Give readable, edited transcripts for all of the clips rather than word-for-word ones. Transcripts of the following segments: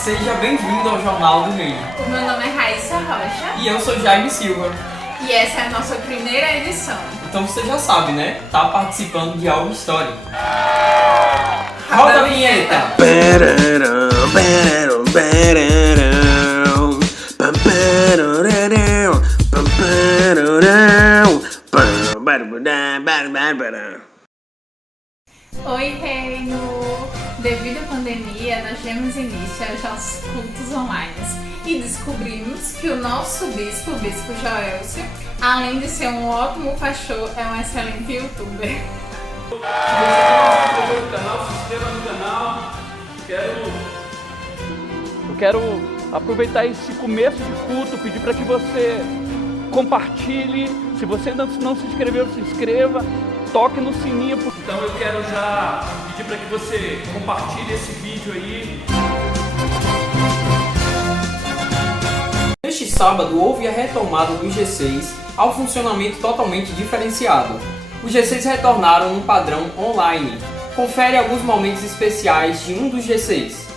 seja bem-vindo ao Jornal do Rei. O meu nome é Raíssa Rocha. E eu sou Jaime Silva. E essa é a nossa primeira edição. Então você já sabe, né? Tá participando de algo histórico. Roda a vinheta! Oi, reino! Devido à pandemia, nós demos início aos nossos cultos online e descobrimos que o nosso bispo, o Bispo Joelcio, além de ser um ótimo pastor, é um excelente youtuber. Se inscreva no canal, se inscreva no canal. Eu quero aproveitar esse começo de culto, pedir para que você compartilhe. Se você ainda não se inscreveu, se inscreva. Toque no sininho. Então eu quero já pedir para que você compartilhe esse vídeo aí. Neste sábado houve a retomada do G6 ao funcionamento totalmente diferenciado. Os G6 retornaram num padrão online. Confere alguns momentos especiais de um dos G6.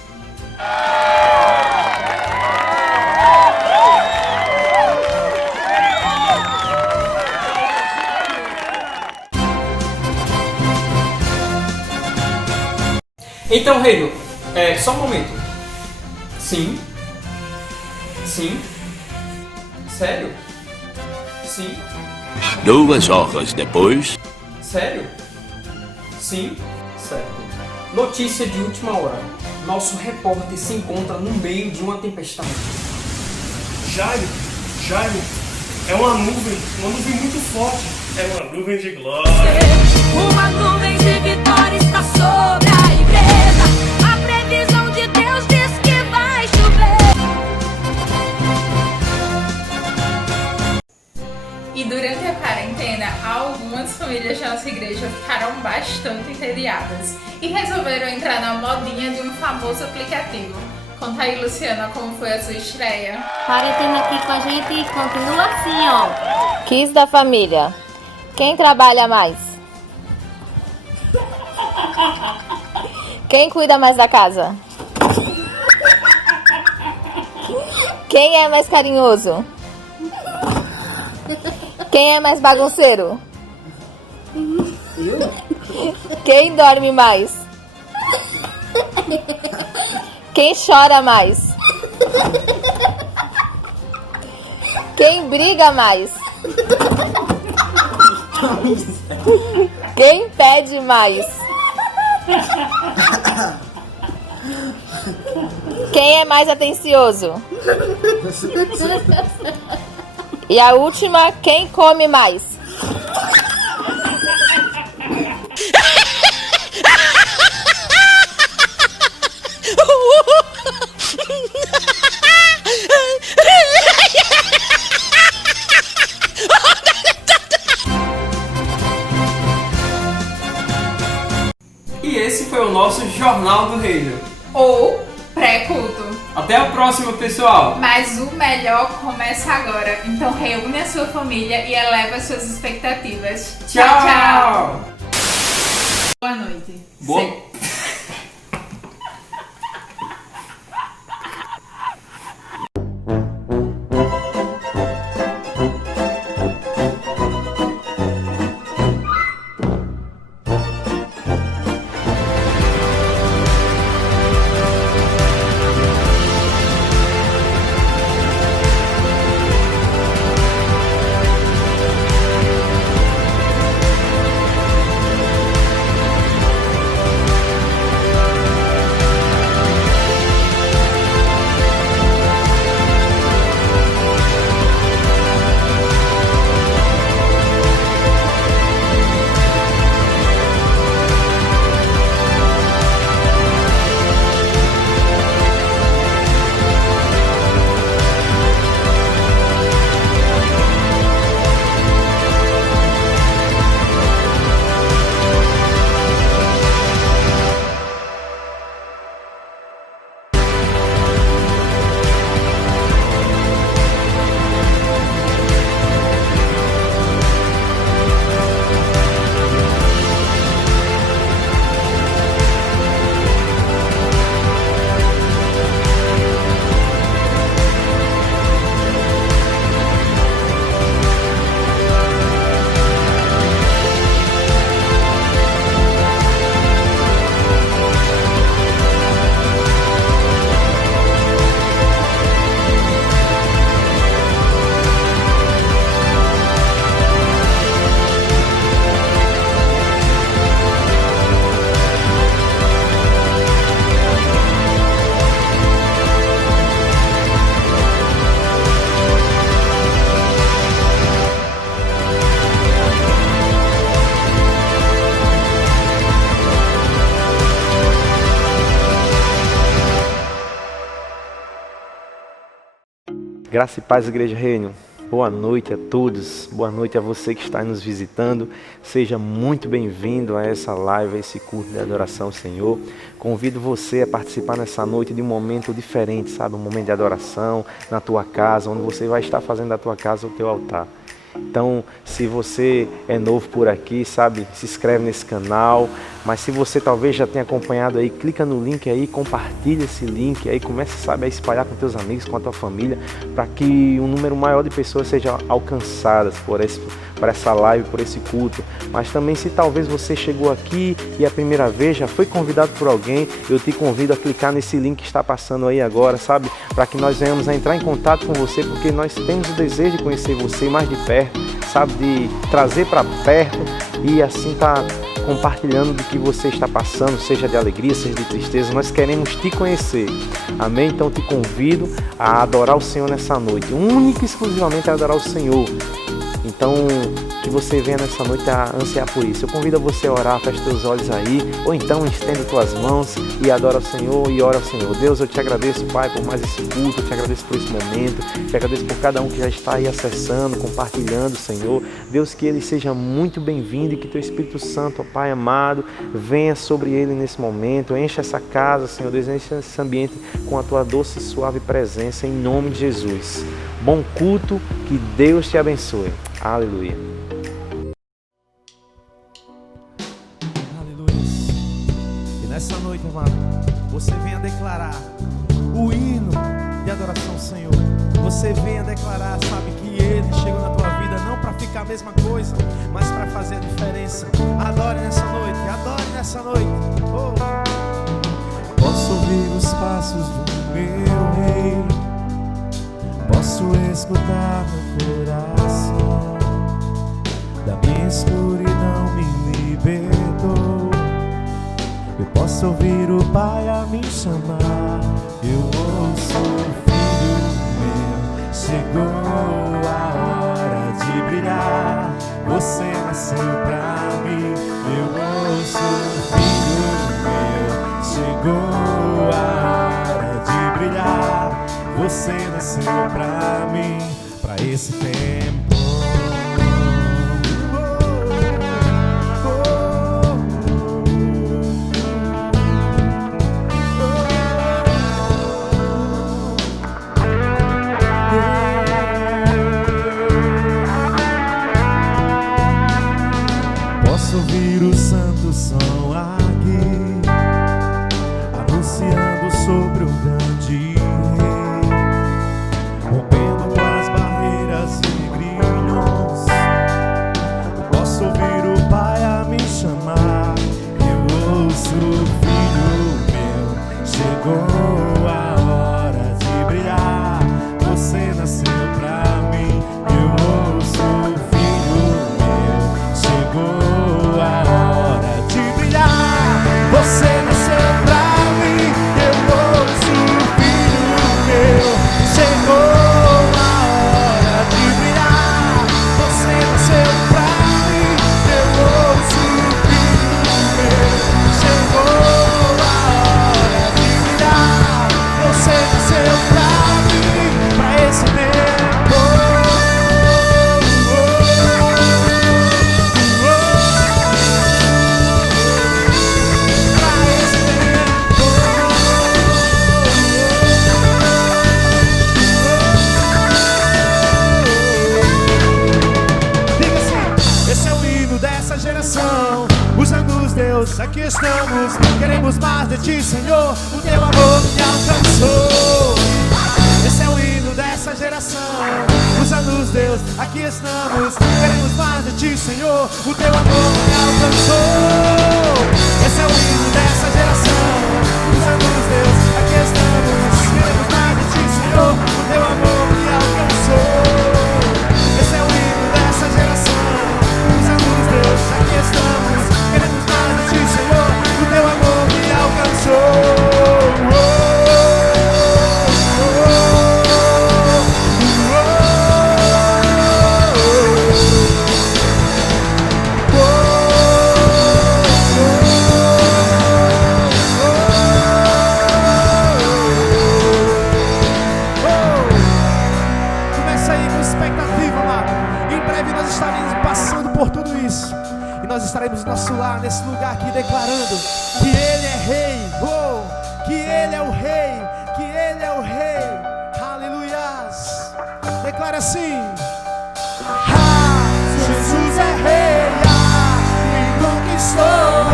Então, Reino, só um momento. Sim. Sim. Sério? Sim. 2 horas depois. Sério? Sim. Certo. Notícia de última hora. Nosso repórter se encontra no meio de uma tempestade. Jaime, é uma nuvem muito forte. É uma nuvem de glória. Uma nuvem de vitória está sobre a igreja. A previsão de Deus diz que vai chover. E durante a quarentena, algumas famílias da nossa igreja ficaram bastante entediadas e resolveram entrar na modinha de um famoso aplicativo. Conta aí, Luciana, como foi a sua estreia? Quarentena aqui com a gente e continua assim, ó. Kiss da família. Quem trabalha mais? Quem cuida mais da casa? Quem é mais carinhoso? Quem é mais bagunceiro? Quem dorme mais? Quem chora mais? Quem briga mais? Quem pede mais? Quem é mais atencioso? E a última, quem come mais? E esse foi o nosso Jornal do Reino. Ou pré-culto. Até a próxima, pessoal! Mas o melhor começa agora. Então reúne a sua família e eleva as suas expectativas. Tchau! Boa noite. Boa. Graça e paz, Igreja Reino. Boa noite a todos, boa noite a você que está nos visitando. Seja muito bem-vindo a essa live, a esse culto de adoração ao Senhor. Convido você a participar nessa noite de um momento diferente, sabe? Um momento de adoração na tua casa, onde você vai estar fazendo da tua casa o teu altar. Então, se você é novo por aqui, sabe, se inscreve nesse canal. Mas se você talvez já tenha acompanhado aí, clica no link aí, compartilha esse link aí, comece, sabe, a espalhar com teus amigos, com a tua família, para que um número maior de pessoas sejam alcançadas por essa live, por esse culto. Mas também, se talvez você chegou aqui e é a primeira vez, já foi convidado por alguém, eu te convido a clicar nesse link que está passando aí agora, sabe, para que nós venhamos a entrar em contato com você, porque nós temos o desejo de conhecer você mais de perto, sabe, de trazer para perto e assim tá compartilhando do que você está passando, seja de alegria, seja de tristeza. Nós queremos te conhecer, amém? Então te convido a adorar o Senhor nessa noite, única e exclusivamente a adorar o Senhor. Então, que você venha nessa noite a ansiar por isso. Eu convido você a orar, feche teus olhos aí, ou então estenda tuas mãos e adora o Senhor e ora ao Senhor. Deus, eu te agradeço, Pai, por mais esse culto, eu te agradeço por esse momento, te agradeço por cada um que já está aí acessando, compartilhando, Senhor. Deus, que ele seja muito bem-vindo e que teu Espírito Santo, ó Pai amado, venha sobre ele nesse momento, encha essa casa, Senhor Deus, encha esse ambiente com a tua doce e suave presença, em nome de Jesus. Bom culto, que Deus te abençoe. Aleluia. Aleluia. E nessa noite, amado, você venha declarar o hino de adoração ao Senhor. Você venha declarar, sabe, que Ele chegou na tua vida não para ficar a mesma coisa, mas para fazer a diferença. Adore nessa noite, adore nessa noite. Oh. Posso ouvir os passos do meu Rei, posso escutar meu coração, da minha escuridão me libertou. Eu posso ouvir o Pai a me chamar. Eu ouço o Filho meu, chegou a hora de brilhar. Você nasceu pra mim. Eu ouço o Filho meu, chegou a hora de brilhar. Você nasceu pra mim, pra esse tempo. Posso ouvir o santo som aqui, anunciando sobre o grande Rei, rompendo com as barreiras e grilhos. Eu posso ouvir o Pai a me chamar. Eu ouço o Filho meu, chegou a hora de brilhar. Você nasceu pra mim. Eu ouço o Filho meu, chegou a hora de brilhar. Você nasceu pra mim. Eu ouço o Filho meu, chegou a hora de brilhar. Você nasceu pra mim. Eu ouço o Filho meu, chegou a hora de brilhar. Você nasceu pra mim, pra esse tempo. Dessa geração, usando os Deus, aqui estamos. Queremos mais de ti, Senhor. O teu amor me alcançou. Esse é o hino dessa geração, usando os Deus, aqui estamos. Queremos mais de ti, Senhor. O teu amor me alcançou. Esse é o hino dessa geração, usando os Deus, aqui estamos. Queremos mais de ti, Senhor. O teu amor me alcançou. Esse é o hino dessa geração, aqui estamos, queremos mais de ti, Senhor. O teu amor me alcançou. estaremos no nosso lar, nesse lugar aqui, declarando que Ele é Rei, que Ele é o Rei, que Ele é o Rei. Aleluias. Declara assim: Jesus é Rei, me conquistou,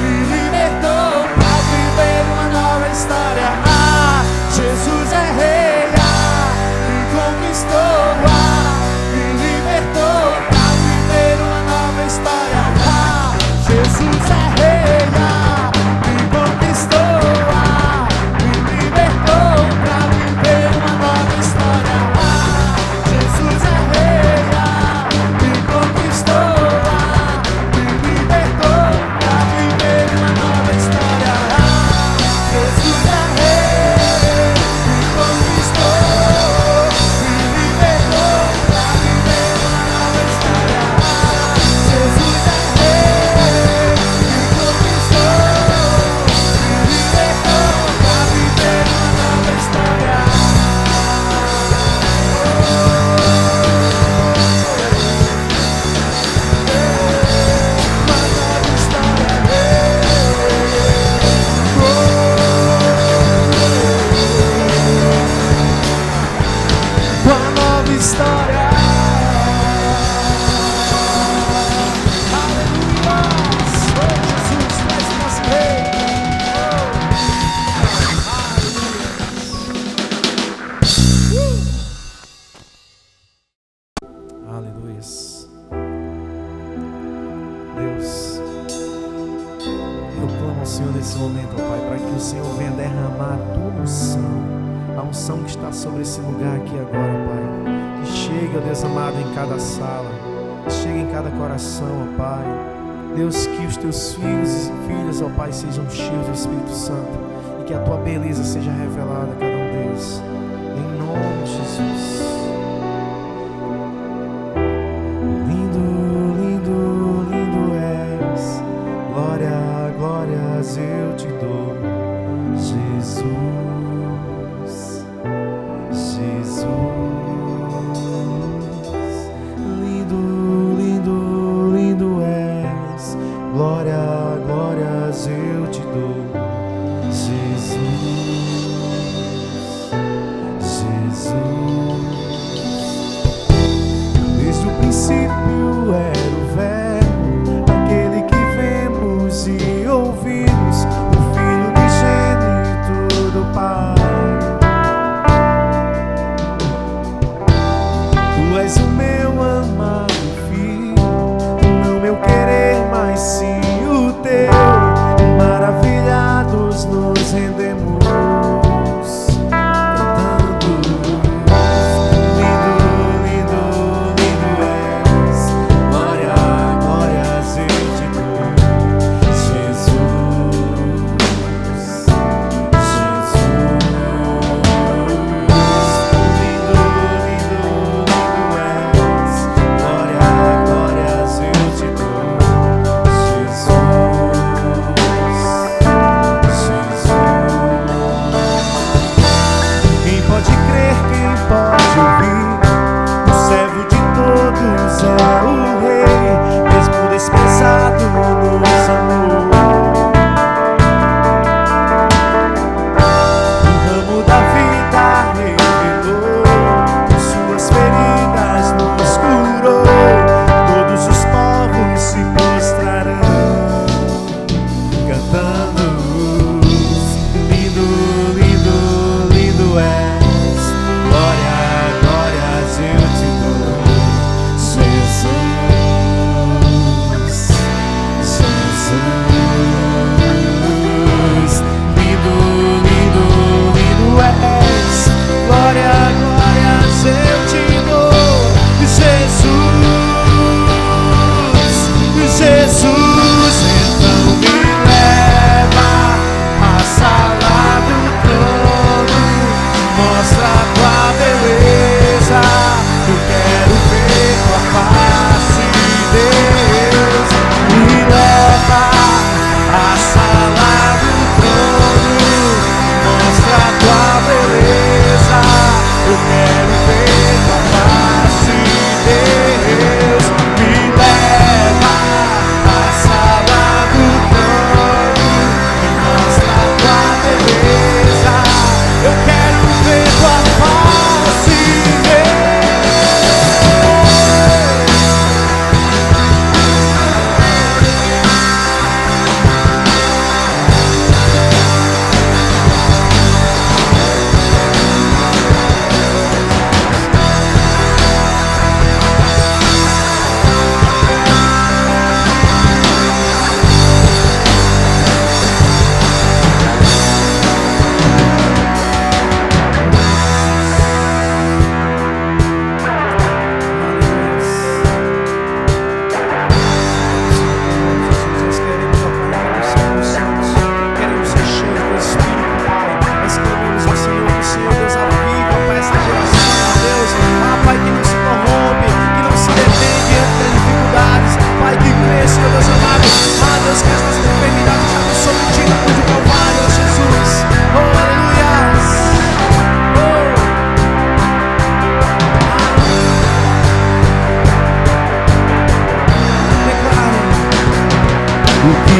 me libertou pra viver uma nova história. Jesus é Rei, me conquistou, me libertou pra viver uma nova história. Jesus é Rei, me conquistou, me libertou pra viver uma nova história. Jesus é Rei, me conquistou, me libertou pra viver uma nova história. Jesus é Rei, me conquistou, me libertou pra viver uma nova história. Jesus é Rei, me conquistou, me libertou pra viver uma nova história. Uma nova história. Aleluia. Oh, Jesus, tu és o nosso Rei. Aleluia. Deus, eu clamo ao Senhor nesse momento, ó Pai, para que o Senhor venha derramar a tua unção, a unção que está sobre esse lugar aqui agora, Pai. Que chegue, ó Deus amado, em cada sala, que chegue em cada coração, ó Pai. Deus, que os teus filhos e filhas, ó Pai, sejam cheios do Espírito Santo e que a tua beleza seja revelada a cada um deles. Em nome de Jesus. Lindo, lindo, lindo és. Glória, glórias eu te dou, Jesus. Jesus. Lindo, lindo, lindo és. Glória, glórias eu te dou, Jesus. Jesus.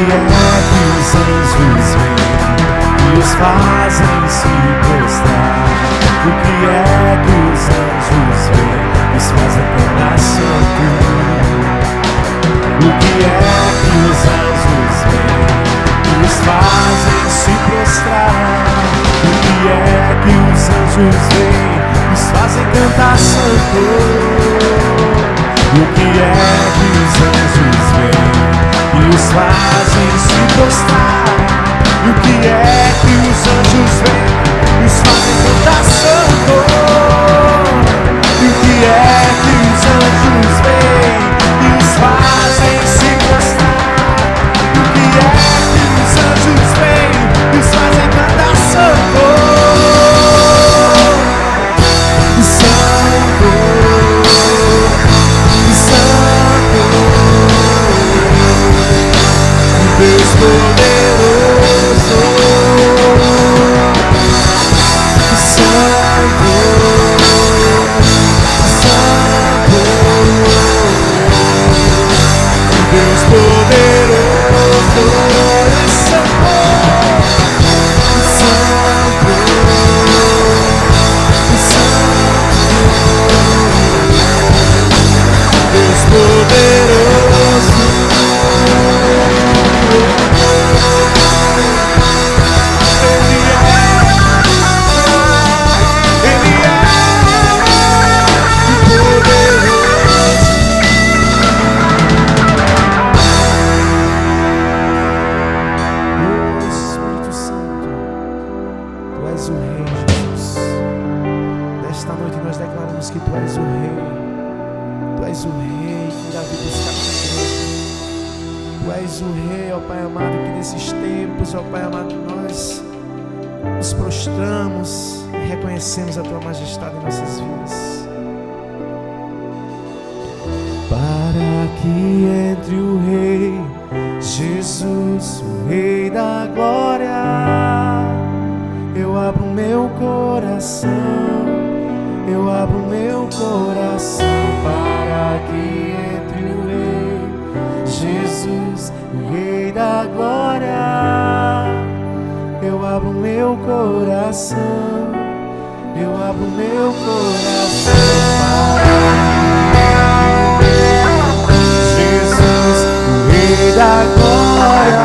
é que os anjos vêm e os fazem se prostrar? O que é que os anjos vêm e os fazem cantar santo? O que é que os anjos vêm e os fazem se prostrar? O que é que os anjos vêm e os fazem cantar santo? O que é que os anjos vêm e os fazem se prostrar? O que é que os anjos vêm e os fazem cantar santo? O que é que os anjos vêm e os fazem se prostrar? O que é que os anjos vêm e os fazem cantar santo? Santo, Santo, Deus poderoso. Santo, Santo, Deus poderoso. Santo, Santo, Deus poderoso. Ele é poderoso. Oh Espírito Santo, Tu és o Rei, Jesus. Nesta noite nós declaramos que Tu és o Rei. Tu és o Rei que irá vir buscar a igreja. Tu és o Rei, ó Pai amado, que nesses tempos, ó Pai amado, nós nos prostramos e reconhecemos a Tua majestade em nossas vidas. Para que entre o Rei, Jesus, o Rei da glória, eu abro meu coração, eu abro meu coração. Para que entre o Rei, Jesus, o Rei da glória, eu abro meu coração, eu abro meu coração. Jesus, o Rei da glória,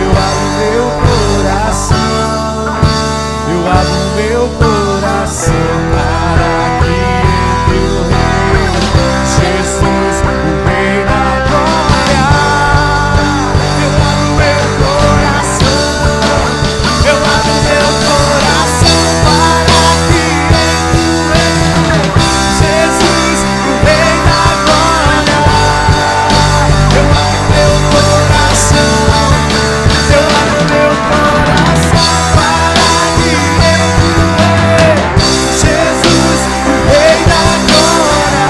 eu abro meu coração, eu abro meu coração. Para que entre o Rei, Jesus, o Rei da glória, eu abro meu coração, eu abro meu coração. Para que entre o Rei, Jesus, o Rei da glória, eu abro meu coração, eu abro meu coração. Para que entre o Rei, Jesus, o Rei da glória,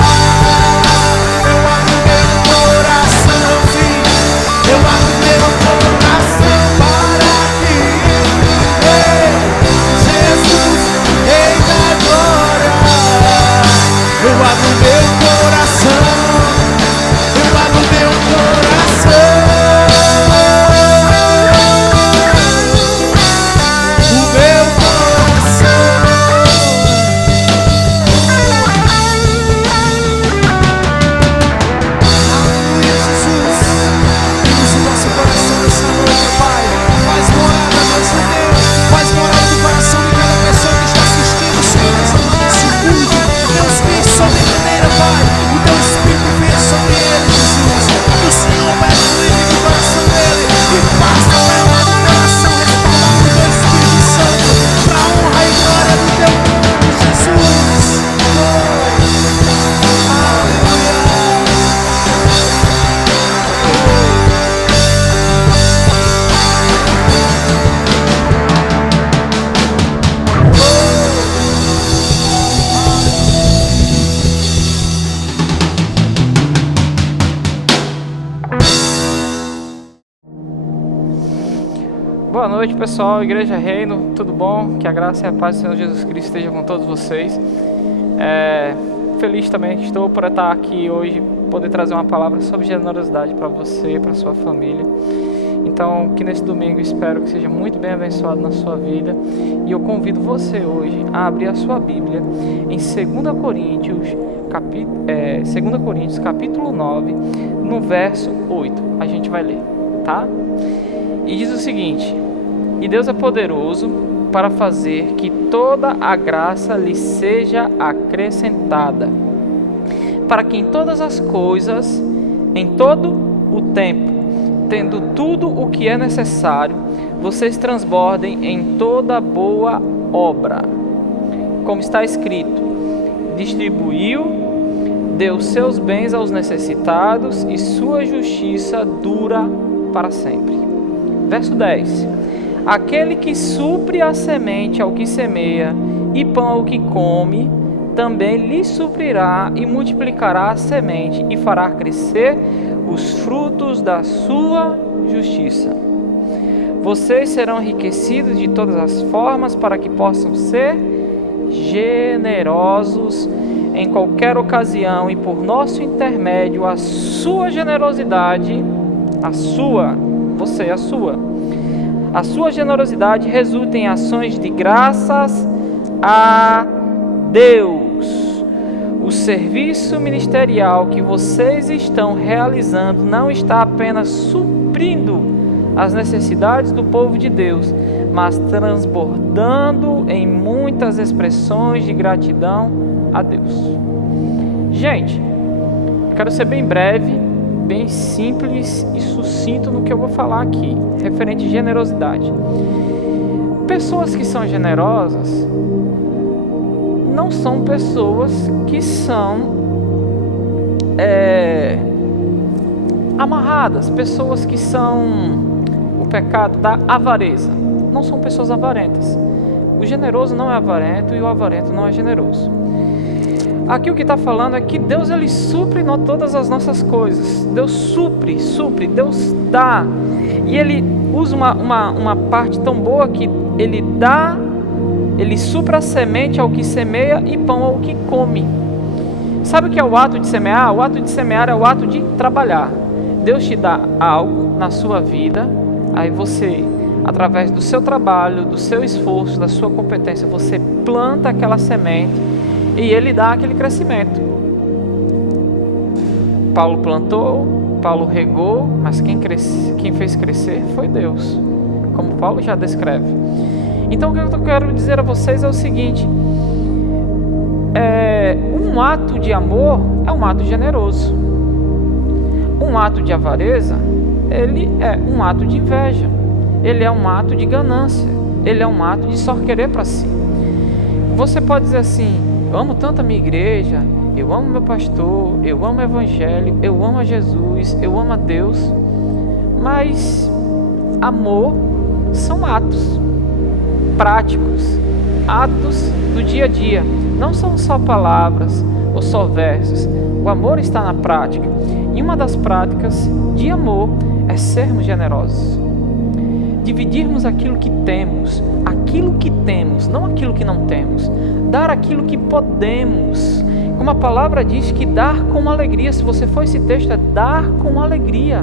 eu abro meu coração, sim, eu abro meu coração. Para que entre o Rei, Jesus, o Rei da glória, eu abro meu coração, eu abro meu coração, o meu coração. Aleluia, Jesus. Use o nosso coração nessa noite, Pai. Faz morada, nosso Deus. Faz morada no coração de cada pessoa que está assistindo, Senhor, nessa noite, esse culto. Deus, vem sobremaneira, Pai. O Teu Espírito venha sobre ele, Jesus. Que o Senhor, Pai, livre do coração dele e faça, Pai amado, o coração restaurado do Teu Espírito Santo, para a honra e glória do Teu nome, Jesus. Aleluia. Boa noite, pessoal, Igreja Reino, tudo bom? Que a graça e a paz do Senhor Jesus Cristo esteja com todos vocês. feliz também que estou por estar aqui hoje, poder trazer uma palavra sobre generosidade para você, para sua família. Então, que nesse domingo espero que seja muito bem abençoado na sua vida. E eu convido você hoje a abrir a sua Bíblia em 2 Coríntios, capítulo 9, no verso 8. A gente vai ler, tá? E diz o seguinte: e Deus é poderoso para fazer que toda a graça lhe seja acrescentada, para que em todas as coisas, em todo o tempo, tendo tudo o que é necessário, vocês transbordem em toda boa obra. Como está escrito: distribuiu, deu seus bens aos necessitados, e sua justiça dura para sempre. Verso 10: aquele que supre a semente ao que semeia e pão ao que come, também lhe suprirá e multiplicará a semente e fará crescer os frutos da sua justiça. Vocês serão enriquecidos de todas as formas para que possam ser generosos em qualquer ocasião, e por nosso intermédio a sua generosidade, a sua generosidade resulta em ações de graças a Deus. O serviço ministerial que vocês estão realizando não está apenas suprindo as necessidades do povo de Deus, mas transbordando em muitas expressões de gratidão a Deus. Gente, eu quero ser bem breve, bem simples e sucinto no que eu vou falar aqui, referente à generosidade. Pessoas que são generosas não são pessoas que são amarradas, pessoas que são o pecado da avareza. Não são pessoas avarentas. O generoso não é avarento e o avarento não é generoso. Aqui o que está falando é que Deus, ele supre todas as nossas coisas. Deus supre, Deus dá. E ele usa uma parte tão boa que ele dá. Ele supra a semente ao que semeia e pão ao que come. Sabe o que é o ato de semear? O ato de semear é o ato de trabalhar. Deus te dá algo na sua vida, aí você, através do seu trabalho, do seu esforço, da sua competência, você planta aquela semente e Ele dá aquele crescimento. Paulo plantou, Paulo regou, mas quem fez crescer foi Deus, como Paulo já descreve. Então o que eu quero dizer a vocês é o seguinte: um ato de amor é um ato generoso. Um ato de avareza, ele é um ato de inveja. Ele é um ato de ganância. Ele é um ato de só querer para si. Você pode dizer assim: eu amo tanto a minha igreja, eu amo meu pastor, eu amo o evangelho, eu amo a Jesus, eu amo a Deus. Mas amor são atos práticos, atos do dia a dia. Não são só palavras ou só versos. O amor está na prática. E uma das práticas de amor é sermos generosos. Dividirmos aquilo que temos, não aquilo que não temos. Dar aquilo que podemos. Como a palavra diz, que dar com alegria. Se você for esse texto, é dar com alegria.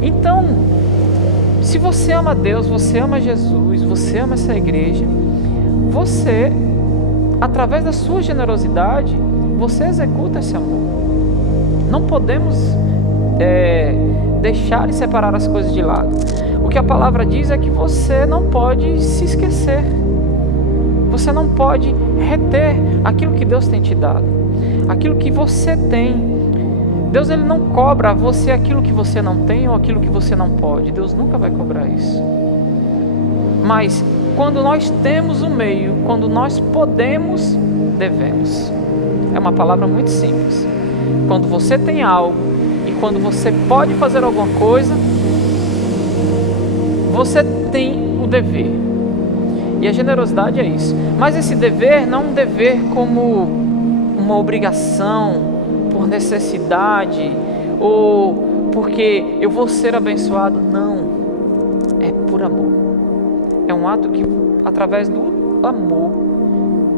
Então, se você ama Deus, você ama Jesus, você ama essa igreja, você, através da sua generosidade, você executa esse amor. Não podemos deixar e separar as coisas de lado. O que a palavra diz é que você não pode se esquecer. Você não pode reter aquilo que Deus tem te dado, aquilo que você tem. Deus, ele não cobra a você aquilo que você não tem ou aquilo que você não pode. Deus nunca vai cobrar isso. Mas quando nós temos o meio, quando nós podemos, devemos. É uma palavra muito simples. Quando você tem algo e quando você pode fazer alguma coisa, você tem o dever. E a generosidade é isso. Mas esse dever não é um dever como uma obrigação, por necessidade, ou porque eu vou ser abençoado. Não. É por amor. É um ato que, através do amor,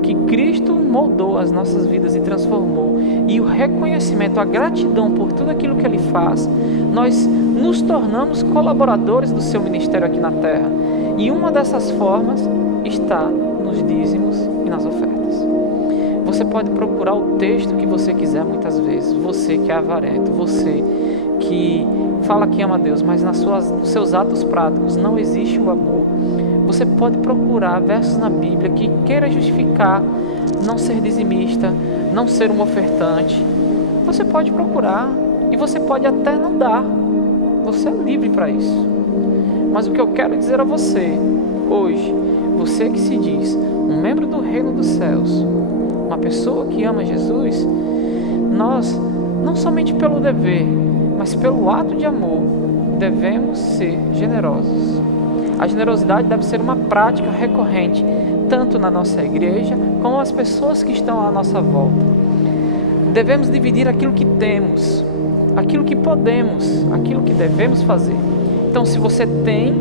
que Cristo moldou as nossas vidas e transformou, e o reconhecimento, a gratidão por tudo aquilo que Ele faz, nós nos tornamos colaboradores do seu ministério aqui na terra. E uma dessas formas está nos dízimos e nas ofertas. Você pode procurar o texto que você quiser muitas vezes, você que é avarento, você que fala que ama Deus, mas nos seus atos práticos não existe o amor. Você pode procurar versos na Bíblia que queira justificar não ser dizimista, não ser um ofertante. Você pode procurar e você pode até não dar. Você é livre para isso. Mas o que eu quero dizer a você hoje, você que se diz um membro do reino dos céus, uma pessoa que ama Jesus, nós, não somente pelo dever, mas pelo ato de amor, devemos ser generosos. A generosidade deve ser uma prática recorrente, tanto na nossa igreja, como as pessoas que estão à nossa volta. Devemos dividir aquilo que temos, aquilo que podemos, aquilo que devemos fazer. Então, se você tem,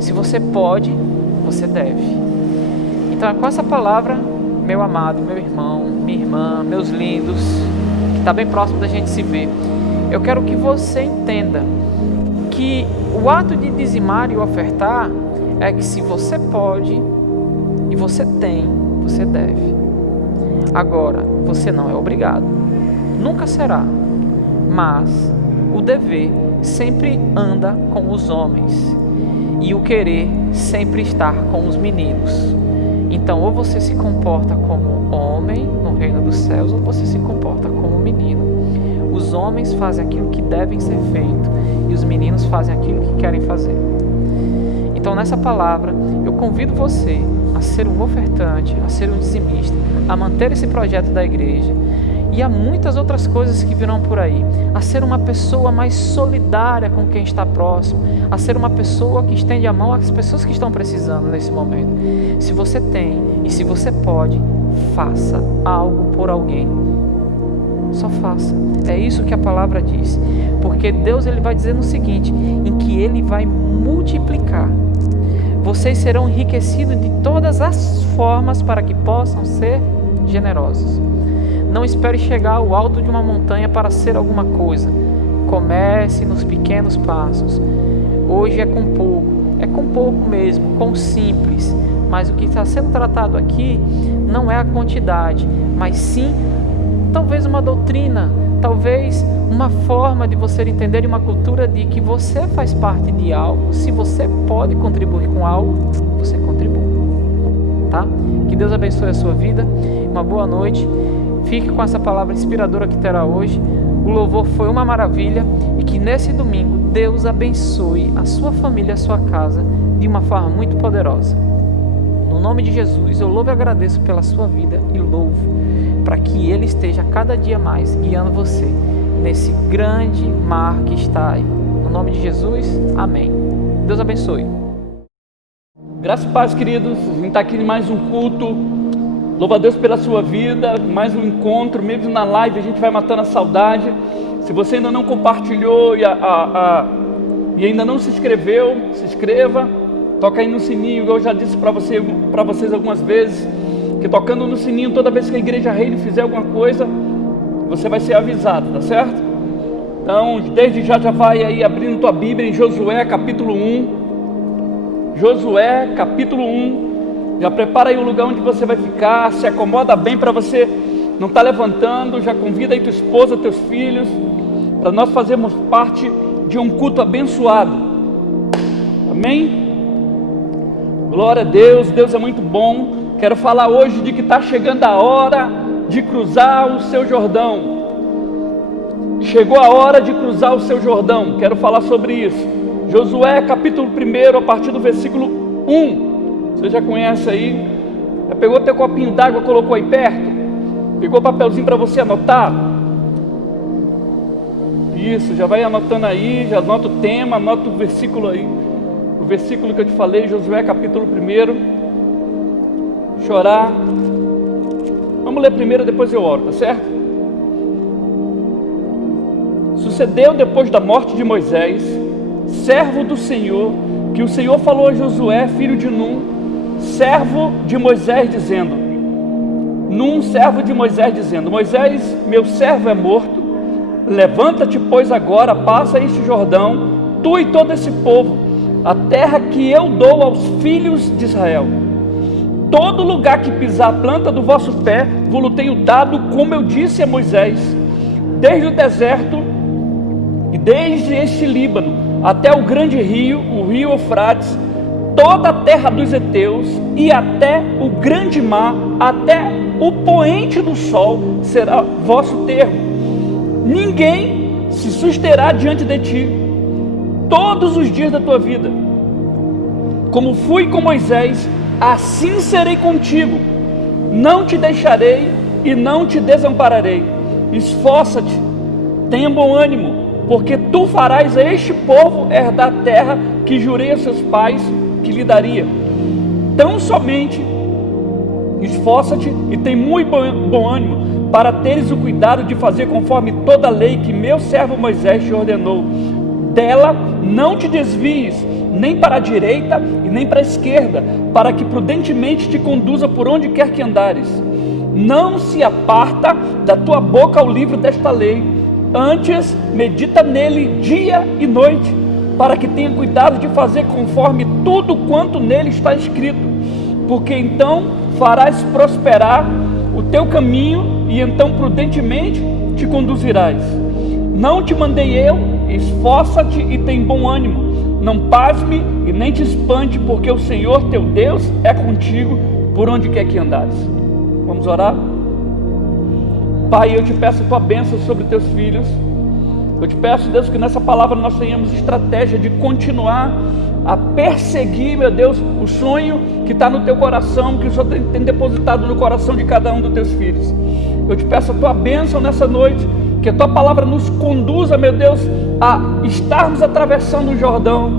se você pode, você deve. Então, com essa palavra, meu amado, meu irmão, minha irmã, meus lindos, que está bem próximo da gente se ver, eu quero que você entenda que o ato de dizimar e ofertar é que se você pode e você tem, você deve. Agora, você não é obrigado, nunca será, mas o dever sempre anda com os homens e o querer sempre está com os meninos. Então, ou você se comporta como homem no reino dos céus, ou você se comporta como menino. Os homens fazem aquilo que devem ser feito e os meninos fazem aquilo que querem fazer. Então, nessa palavra, eu convido você a ser um ofertante, a ser um dizimista, a manter esse projeto da igreja e há muitas outras coisas que virão por aí, a ser uma pessoa mais solidária com quem está próximo, a ser uma pessoa que estende a mão às pessoas que estão precisando nesse momento. Se você tem e se você pode, faça algo por alguém. Só faça. É isso que a palavra diz. Porque Deus ele vai dizer no seguinte, em que Ele vai multiplicar. Vocês serão enriquecidos de todas as formas para que possam ser generosos. Não espere chegar ao alto de uma montanha para ser alguma coisa. Comece nos pequenos passos. Hoje é com pouco mesmo, com o simples. Mas o que está sendo tratado aqui não é a quantidade, mas sim talvez uma doutrina, talvez uma forma de você entender uma cultura de que você faz parte de algo. Se você pode contribuir com algo, você contribui, tá? Que Deus abençoe a sua vida, uma boa noite, fique com essa palavra inspiradora que terá hoje. O louvor foi uma maravilha e que nesse domingo Deus abençoe a sua família, a sua casa de uma forma muito poderosa. No nome de Jesus, eu louvo e agradeço pela sua vida e louvo para que Ele esteja cada dia mais guiando você nesse grande mar que está aí. No nome de Jesus, amém. Deus abençoe. Graças e paz, queridos. A gente está aqui em mais um culto. Louva a Deus pela sua vida, mais um encontro. Mesmo na live a gente vai matando a saudade. Se você ainda não compartilhou e ainda não se inscreveu, se inscreva. Toca aí no sininho, eu já disse para vocês algumas vezes, que tocando no sininho, toda vez que a Igreja Reino fizer alguma coisa, você vai ser avisado, tá certo? Então, desde já vai aí abrindo tua Bíblia em Josué capítulo 1. Josué capítulo 1. Já prepara aí o lugar onde você vai ficar, se acomoda bem para você não estar levantando. Já convida aí tua esposa, teus filhos, para nós fazermos parte de um culto abençoado. Amém? Glória a Deus, Deus é muito bom. Quero falar hoje de que está chegando a hora de cruzar o seu Jordão. Chegou a hora de cruzar o seu Jordão. Quero falar sobre isso. Josué capítulo 1, a partir do versículo 1. Você já conhece aí? Já pegou teu copinho d'água, colocou aí perto? Pegou papelzinho para você anotar? Isso, já vai anotando aí, já anota o tema, anota o versículo aí. O versículo que eu te falei, Josué capítulo 1. Chorar. Vamos ler primeiro, depois eu oro, tá certo? Sucedeu depois da morte de Moisés, servo do Senhor, que o Senhor falou a Josué, filho de Nun, servo de Moisés, dizendo: num servo de Moisés, dizendo: Moisés, meu servo é morto, levanta-te, pois agora, passa este Jordão, tu e todo esse povo, a terra que eu dou aos filhos de Israel. Todo lugar que pisar a planta do vosso pé, vos tenho dado, como eu disse a Moisés, desde o deserto e desde este Líbano, até o grande rio, o rio Eufrates, toda a terra dos heteus e até o grande mar, até o poente do sol será vosso termo. Ninguém se susterá diante de ti todos os dias da tua vida. Como fui com Moisés, assim serei contigo. Não te deixarei e não te desampararei. Esforça-te, tenha bom ânimo, porque tu farás a este povo herdar a terra que jurei a seus pais que lhe daria. Tão somente esforça-te e tem muito bom ânimo, para teres o cuidado de fazer conforme toda a lei que meu servo Moisés te ordenou. Dela não te desvies, nem para a direita e nem para a esquerda, para que prudentemente te conduza por onde quer que andares. Não se aparta da tua boca o livro desta lei, antes medita nele dia e noite, para que tenha cuidado de fazer conforme tudo quanto nele está escrito, porque então farás prosperar o teu caminho e então prudentemente te conduzirás. Não te mandei eu? Esforça-te e tem bom ânimo, não pasme e nem te espante, porque o Senhor teu Deus é contigo por onde quer que andares. Vamos orar? Pai, eu te peço a tua bênção sobre teus filhos. Eu te peço, Deus, que nessa palavra nós tenhamos estratégia de continuar a perseguir, meu Deus, o sonho que está no teu coração, que o Senhor tem depositado no coração de cada um dos teus filhos. Eu te peço a tua bênção nessa noite, que a tua palavra nos conduza, meu Deus, a estarmos atravessando o Jordão.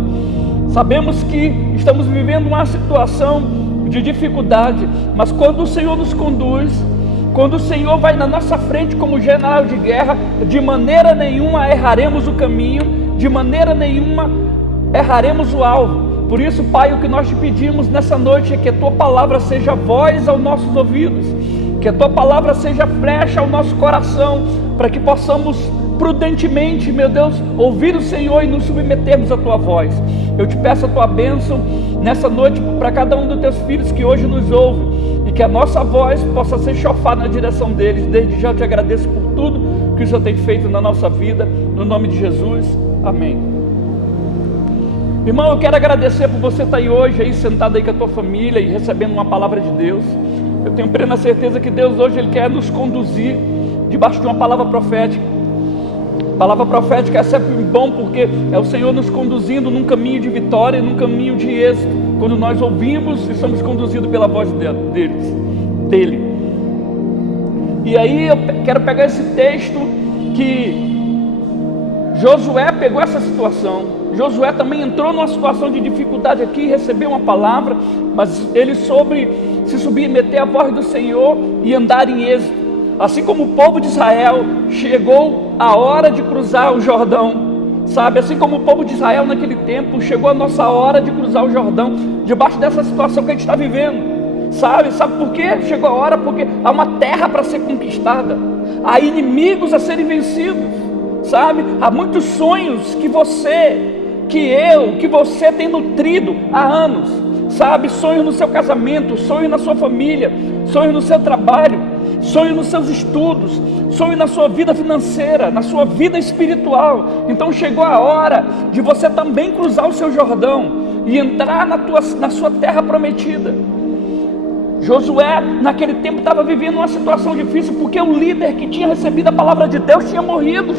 Sabemos que estamos vivendo uma situação de dificuldade, mas quando o Senhor nos conduz, quando o Senhor vai na nossa frente como general de guerra, de maneira nenhuma erraremos o caminho, de maneira nenhuma erraremos o alvo. Por isso, Pai, o que nós te pedimos nessa noite é que a tua palavra seja voz aos nossos ouvidos, que a tua palavra seja flecha ao nosso coração, para que possamos prudentemente, meu Deus, ouvir o Senhor e nos submetermos à tua voz. Eu te peço a tua bênção nessa noite para cada um dos teus filhos que hoje nos ouve, e que a nossa voz possa ser chofar na direção deles. Desde já eu te agradeço por tudo que o Senhor tem feito na nossa vida, no nome de Jesus, amém. Irmão, eu quero agradecer por você estar aí hoje, aí sentado aí com a tua família e recebendo uma palavra de Deus. Eu tenho plena certeza que Deus hoje Ele quer nos conduzir debaixo de uma palavra profética. Palavra profética é sempre bom, porque é o Senhor nos conduzindo num caminho de vitória, num caminho de êxito, quando nós ouvimos e somos conduzidos pela voz dele. E aí eu quero pegar esse texto que Josué pegou essa situação. Josué também entrou numa situação de dificuldade aqui, recebeu uma palavra, mas ele soube se submeter à voz do Senhor e andar em êxito. Assim como o povo de Israel, chegou a hora de cruzar o Jordão, sabe? Assim como o povo de Israel naquele tempo, chegou a nossa hora de cruzar o Jordão, debaixo dessa situação que a gente está vivendo, sabe? Sabe por quê? Chegou a hora porque há uma terra para ser conquistada, há inimigos a serem vencidos, sabe? Há muitos sonhos que você, que você tem nutrido há anos, sabe? Sonhos no seu casamento, sonhos na sua família, sonhos no seu trabalho, sonho nos seus estudos, sonho na sua vida financeira, na sua vida espiritual. Então chegou a hora de você também cruzar o seu Jordão e entrar na sua terra prometida. Josué naquele tempo estava vivendo uma situação difícil, porque o líder que tinha recebido a palavra de Deus tinha morrido.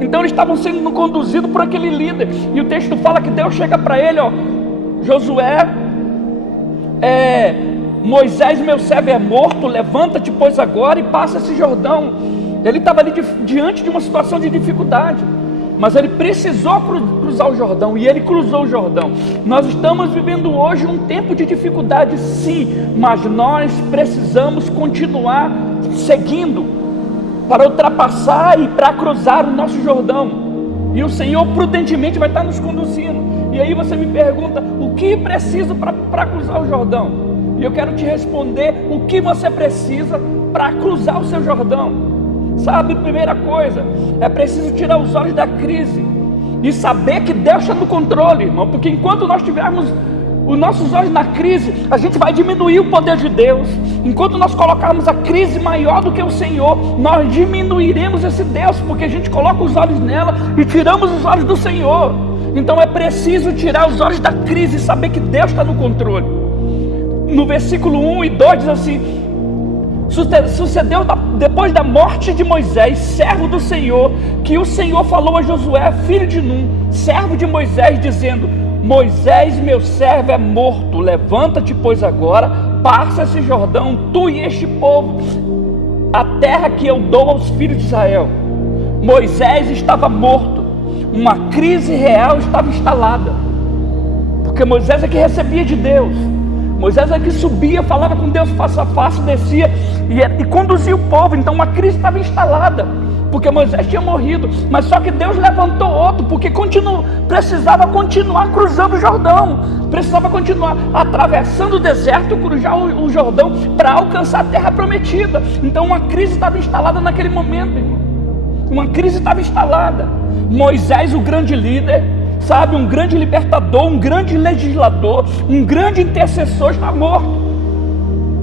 Então eles estavam sendo conduzidos por aquele líder, e o texto fala que Deus chega para ele, ó: Josué, Moisés meu servo é morto, levanta-te pois agora e passa esse Jordão. Ele estava ali diante de uma situação de dificuldade, mas ele precisou cruzar o Jordão, e ele cruzou o Jordão. Nós estamos vivendo hoje um tempo de dificuldade, sim, mas nós precisamos continuar seguindo para ultrapassar e para cruzar o nosso Jordão, e o Senhor prudentemente vai estar nos conduzindo. E aí você me pergunta: o que preciso para cruzar o Jordão? E eu quero te responder o que você precisa para cruzar o seu Jordão. Sabe, primeira coisa, é preciso tirar os olhos da crise e saber que Deus está no controle, irmão, porque enquanto nós tivermos os nossos olhos na crise, a gente vai diminuir o poder de Deus. Enquanto nós colocarmos a crise maior do que o Senhor, nós diminuiremos esse Deus, porque a gente coloca os olhos nela e tiramos os olhos do Senhor. Então é preciso tirar os olhos da crise e saber que Deus está no controle. No versículo 1 e 2 diz assim: sucedeu depois da morte de Moisés, servo do Senhor, que o Senhor falou a Josué, filho de Num, servo de Moisés, dizendo: Moisés, meu servo, é morto. Levanta-te, pois, agora, passa esse Jordão, tu e este povo, a terra que eu dou aos filhos de Israel. Moisés estava morto. Uma crise real estava instalada, porque Moisés é que recebia de Deus. Moisés é que subia, falava com Deus face a face, descia e conduzia o povo. Então uma crise estava instalada, porque Moisés tinha morrido. Mas só que Deus levantou outro, porque precisava continuar cruzando o Jordão, precisava continuar atravessando o deserto, cruzar o Jordão para alcançar a terra prometida. Então uma crise estava instalada naquele momento, irmão. Uma crise estava instalada. Moisés, o grande líder, sabe, um grande libertador, um grande legislador, um grande intercessor, está morto.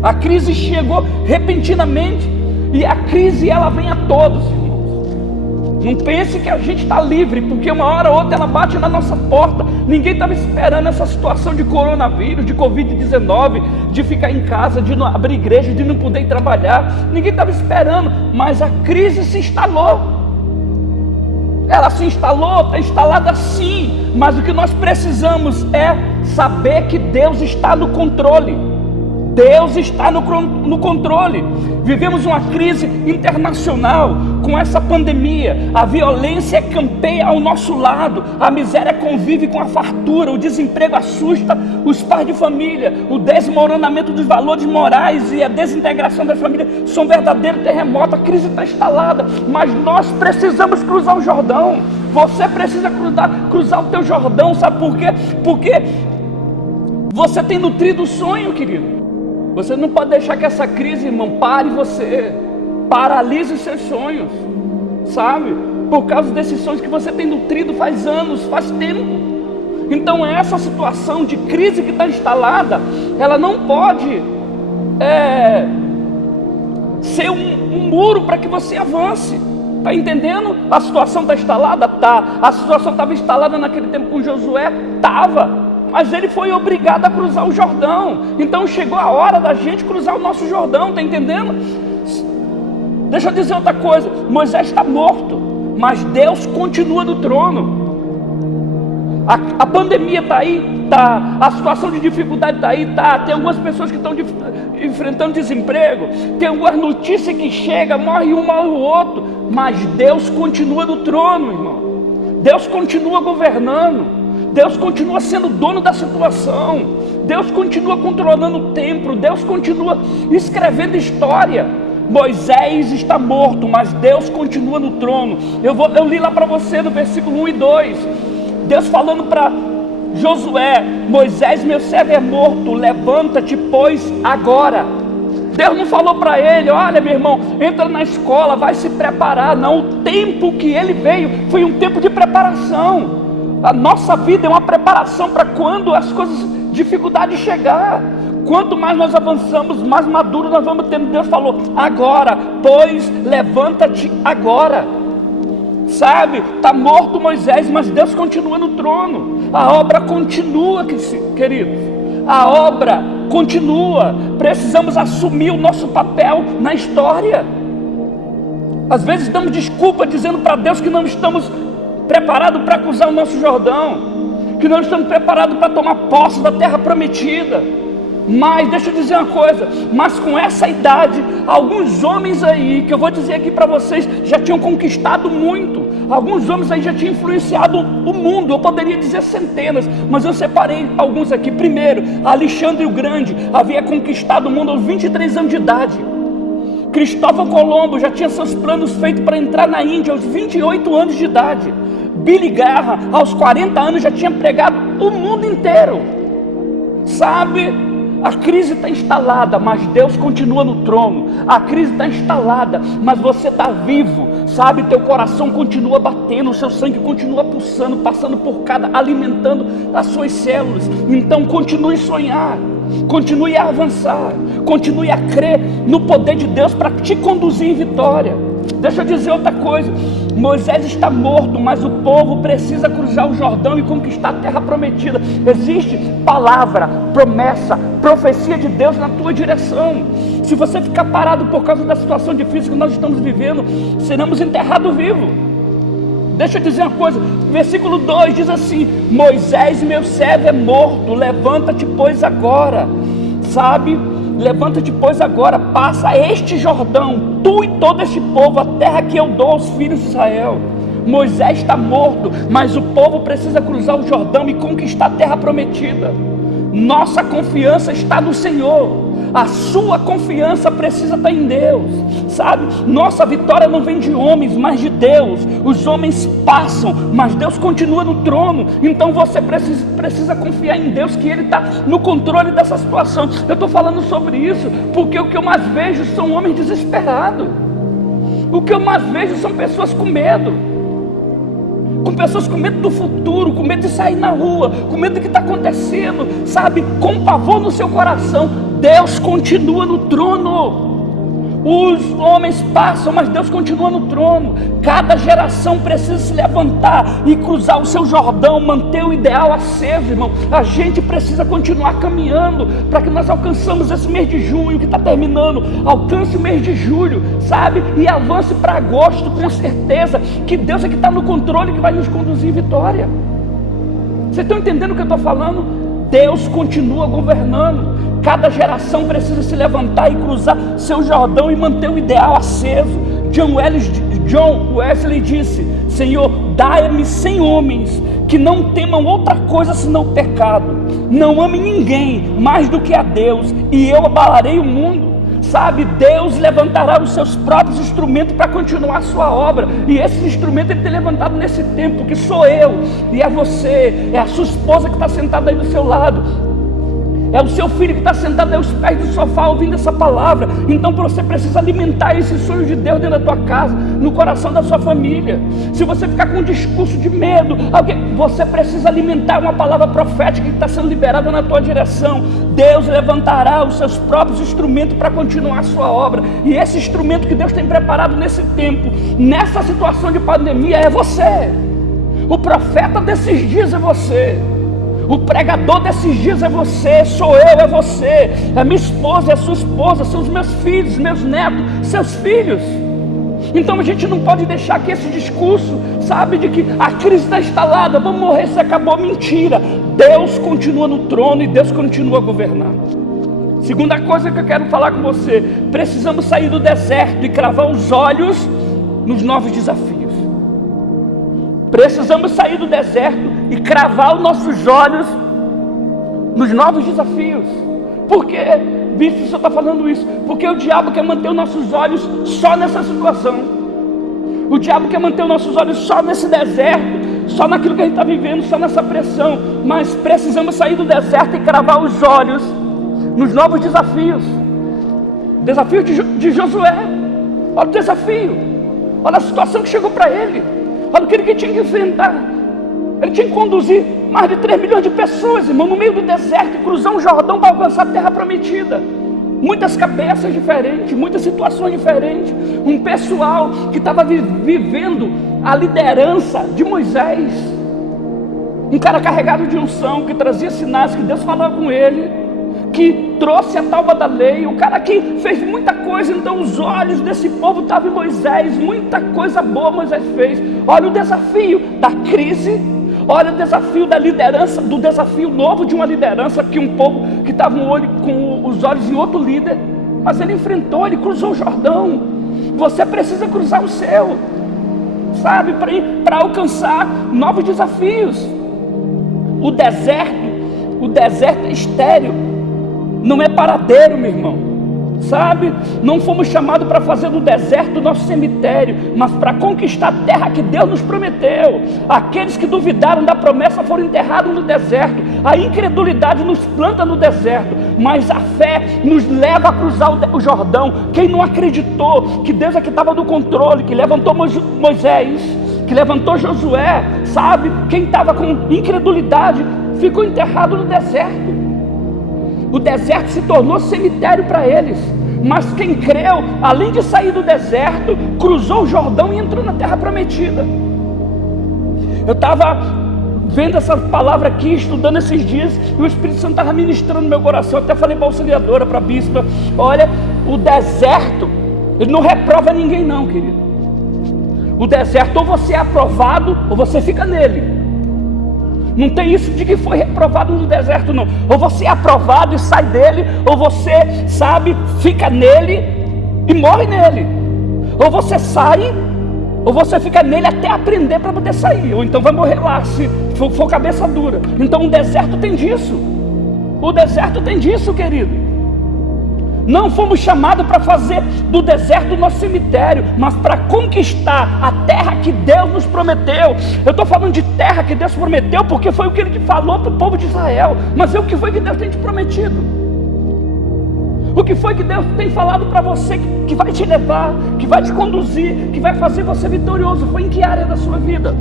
A crise chegou repentinamente, e a crise ela vem a todos, irmãos. Não pense que a gente está livre, porque uma hora ou outra ela bate na nossa porta. Ninguém estava esperando essa situação de coronavírus, de Covid-19, de ficar em casa, de não abrir igreja, de não poder ir trabalhar. Ninguém estava esperando, mas a crise se instalou. Ela se instalou, está instalada sim, mas o que nós precisamos é saber que Deus está no controle. Deus está no controle. Vivemos uma crise internacional com essa pandemia. A violência campeia ao nosso lado, a miséria convive com a fartura, o desemprego assusta os pais de família, o desmoronamento dos valores morais e a desintegração da família são um verdadeiro terremoto. A crise está instalada, mas nós precisamos cruzar o Jordão. Você precisa cruzar o teu Jordão, sabe por quê? Porque você tem nutrido o sonho, querido. Você não pode deixar que essa crise, irmão, paralise os seus sonhos, sabe? Por causa desses sonhos que você tem nutrido faz anos, faz tempo. Então essa situação de crise que está instalada, ela não pode ser um muro para que você avance. Está entendendo? A situação está instalada? Tá. A situação estava instalada naquele tempo com Josué? Estava. Mas ele foi obrigado a cruzar o Jordão. Então chegou a hora da gente cruzar o nosso Jordão, está entendendo? Deixa eu dizer outra coisa. Moisés está morto, mas Deus continua no trono. A pandemia está aí, tá. A situação de dificuldade está aí, tá. Tem algumas pessoas que estão enfrentando desemprego. Tem algumas notícias que chegam, morre um, morre o outro. Mas Deus continua no trono, irmão. Deus continua governando. Deus continua sendo dono da situação. Deus continua controlando o tempo. Deus continua escrevendo história. Moisés está morto, mas Deus continua no trono. Eu li lá para você no versículo 1 e 2. Deus falando para Josué: Moisés, meu servo, é morto. Levanta-te, pois, agora. Deus não falou para ele: olha, meu irmão, entra na escola, vai se preparar. Não, o tempo que ele veio foi um tempo de preparação. A nossa vida é uma preparação para quando as dificuldades chegar. Quanto mais nós avançamos, mais maduro nós vamos tendo. Deus falou: agora, pois, levanta-te agora. Sabe, está morto Moisés, mas Deus continua no trono. A obra continua, queridos. A obra continua. Precisamos assumir o nosso papel na história. Às vezes damos desculpa dizendo para Deus que não estamos preparados para cruzar o nosso Jordão, que não estamos preparados para tomar posse da terra prometida. Mas deixa eu dizer uma coisa, mas com essa idade, alguns homens aí, que eu vou dizer aqui para vocês, já tinham conquistado muito. Alguns homens aí já tinham influenciado o mundo. Eu poderia dizer centenas, mas eu separei alguns aqui. Primeiro, Alexandre o Grande havia conquistado o mundo aos 23 anos de idade. Cristóvão Colombo já tinha seus planos feitos para entrar na Índia aos 28 anos de idade. Billy Graham, aos 40 anos, já tinha pregado o mundo inteiro. Sabe, A crise está instalada, mas Deus continua no trono. A crise está instalada, mas você está vivo, sabe? Teu coração continua batendo, o seu sangue continua pulsando, passando por alimentando as suas células. Então continue a sonhar, continue a avançar, continue a crer no poder de Deus para te conduzir em vitória. Deixa eu dizer outra coisa. Moisés está morto, mas o povo precisa cruzar o Jordão e conquistar a terra prometida. Existe palavra, promessa, profecia de Deus na tua direção. Se você ficar parado por causa da situação difícil que nós estamos vivendo, seremos enterrados vivos. Deixa eu dizer uma coisa, versículo 2 diz assim: Moisés, meu servo, é morto, levanta-te, pois agora, sabe? Levanta-te, pois agora, passa este Jordão, tu e todo este povo, a terra que eu dou aos filhos de Israel. Moisés está morto, mas o povo precisa cruzar o Jordão e conquistar a terra prometida. Nossa confiança está no Senhor. A sua confiança precisa estar em Deus, sabe? Nossa vitória não vem de homens, mas de Deus. Os homens passam, mas Deus continua no trono. Então você precisa confiar em Deus, que Ele está no controle dessa situação. Eu estou falando sobre isso porque o que eu mais vejo são homens desesperados. O que eu mais vejo são pessoas com medo. Com pessoas com medo do futuro, com medo de sair na rua, com medo do que está acontecendo, sabe? Com pavor no seu coração. Deus continua no trono. Os homens passam, mas Deus continua no trono. Cada geração precisa se levantar e cruzar o seu Jordão, manter o ideal aceso, irmão. A gente precisa continuar caminhando para que nós alcançamos esse mês de junho que está terminando. Alcance o mês de julho, sabe? E avance para agosto com certeza que Deus é que está no controle, que vai nos conduzir em vitória. Vocês estão entendendo o que eu estou falando? Deus continua governando. Cada geração precisa se levantar e cruzar seu Jordão e manter o ideal aceso. John Wesley disse: Senhor, dai-me 100 homens que não temam outra coisa senão o pecado, não amem ninguém mais do que a Deus, e eu abalarei o mundo. Sabe, Deus levantará os seus próprios instrumentos para continuar a sua obra. E esse instrumento Ele tem levantado nesse tempo, que sou eu, e é você, é a sua esposa que está sentada aí do seu lado, é o seu filho que está sentado aí aos pés do sofá ouvindo essa palavra. Então você precisa alimentar esse sonho de Deus dentro da tua casa, no coração da sua família. Se você ficar com um discurso de medo, você precisa alimentar uma palavra profética que está sendo liberada na tua direção. Deus levantará os seus próprios instrumentos para continuar a sua obra. E esse instrumento que Deus tem preparado nesse tempo, nessa situação de pandemia, é você. O profeta desses dias é você. O pregador desses dias é você, sou eu, é você, é minha esposa, é sua esposa, são os meus filhos, meus netos, seus filhos. Então a gente não pode deixar que esse discurso, sabe, de que a crise está instalada, vamos morrer, se acabou, mentira. Deus continua no trono e Deus continua a governar. Segunda coisa que eu quero falar com você: precisamos sair do deserto e cravar os olhos nos novos desafios. Precisamos sair do deserto e cravar os nossos olhos nos novos desafios. Por que, bispo, o senhor está falando isso? Porque o diabo quer manter os nossos olhos só nessa situação. O diabo quer manter os nossos olhos só nesse deserto, só naquilo que a gente está vivendo, só nessa pressão. Mas precisamos sair do deserto e cravar os olhos nos novos desafios. Desafio de Josué. Olha o desafio, olha a situação que chegou para ele. Olha o que ele tinha que enfrentar. Ele tinha que conduzir mais de 3 milhões de pessoas, irmão, no meio do deserto, e cruzar um Jordão para alcançar a terra prometida. Muitas cabeças diferentes, muitas situações diferentes. Um pessoal que estava vivendo a liderança de Moisés. Um cara carregado de unção, que trazia sinais, que Deus falava com ele, que trouxe a tábua da lei, o cara que fez muita coisa. Então os olhos desse povo estavam em Moisés, muita coisa boa Moisés fez. Olha o desafio da crise, olha o desafio da liderança, do desafio novo de uma liderança, que um povo que estava com os olhos em outro líder, mas ele enfrentou, ele cruzou o Jordão. Você precisa cruzar o seu, sabe, para alcançar novos desafios. O deserto é estéril, não é paradeiro, meu irmão. sabe? Não fomos chamados para fazer do deserto o nosso cemitério, mas para conquistar a terra que Deus nos prometeu. Aqueles que duvidaram da promessa foram enterrados no deserto. A incredulidade nos planta no deserto, mas a fé nos leva a cruzar o Jordão. Quem não acreditou que Deus é que estava no controle, que levantou Moisés, que levantou Josué, sabe? Quem estava com incredulidade ficou enterrado no deserto. O deserto se tornou cemitério para eles. Mas quem creu, além de sair do deserto, cruzou o Jordão e entrou na terra prometida. Eu estava vendo essa palavra aqui, estudando esses dias, e o Espírito Santo estava ministrando no meu coração. Eu até falei para a auxiliadora, para a bispa: olha, o deserto, ele não reprova ninguém não, querido. O deserto, ou você é aprovado, ou você fica nele. Não tem isso de que foi reprovado no deserto, não. Ou você é aprovado e sai dele, ou você, sabe, fica nele e morre nele. Ou você sai, ou você fica nele até aprender para poder sair. Ou então vai morrer lá, se for cabeça dura. Então o deserto tem disso. O deserto tem disso, querido. Não fomos chamados para fazer do deserto o nosso cemitério, mas para conquistar a terra que Deus nos prometeu. Eu estou falando de terra que Deus prometeu porque foi o que Ele falou para o povo de Israel. Mas o que foi que Deus tem te prometido? O que foi que Deus tem falado para você que vai te levar, que vai te conduzir, que vai fazer você vitorioso? Foi em que área da sua vida?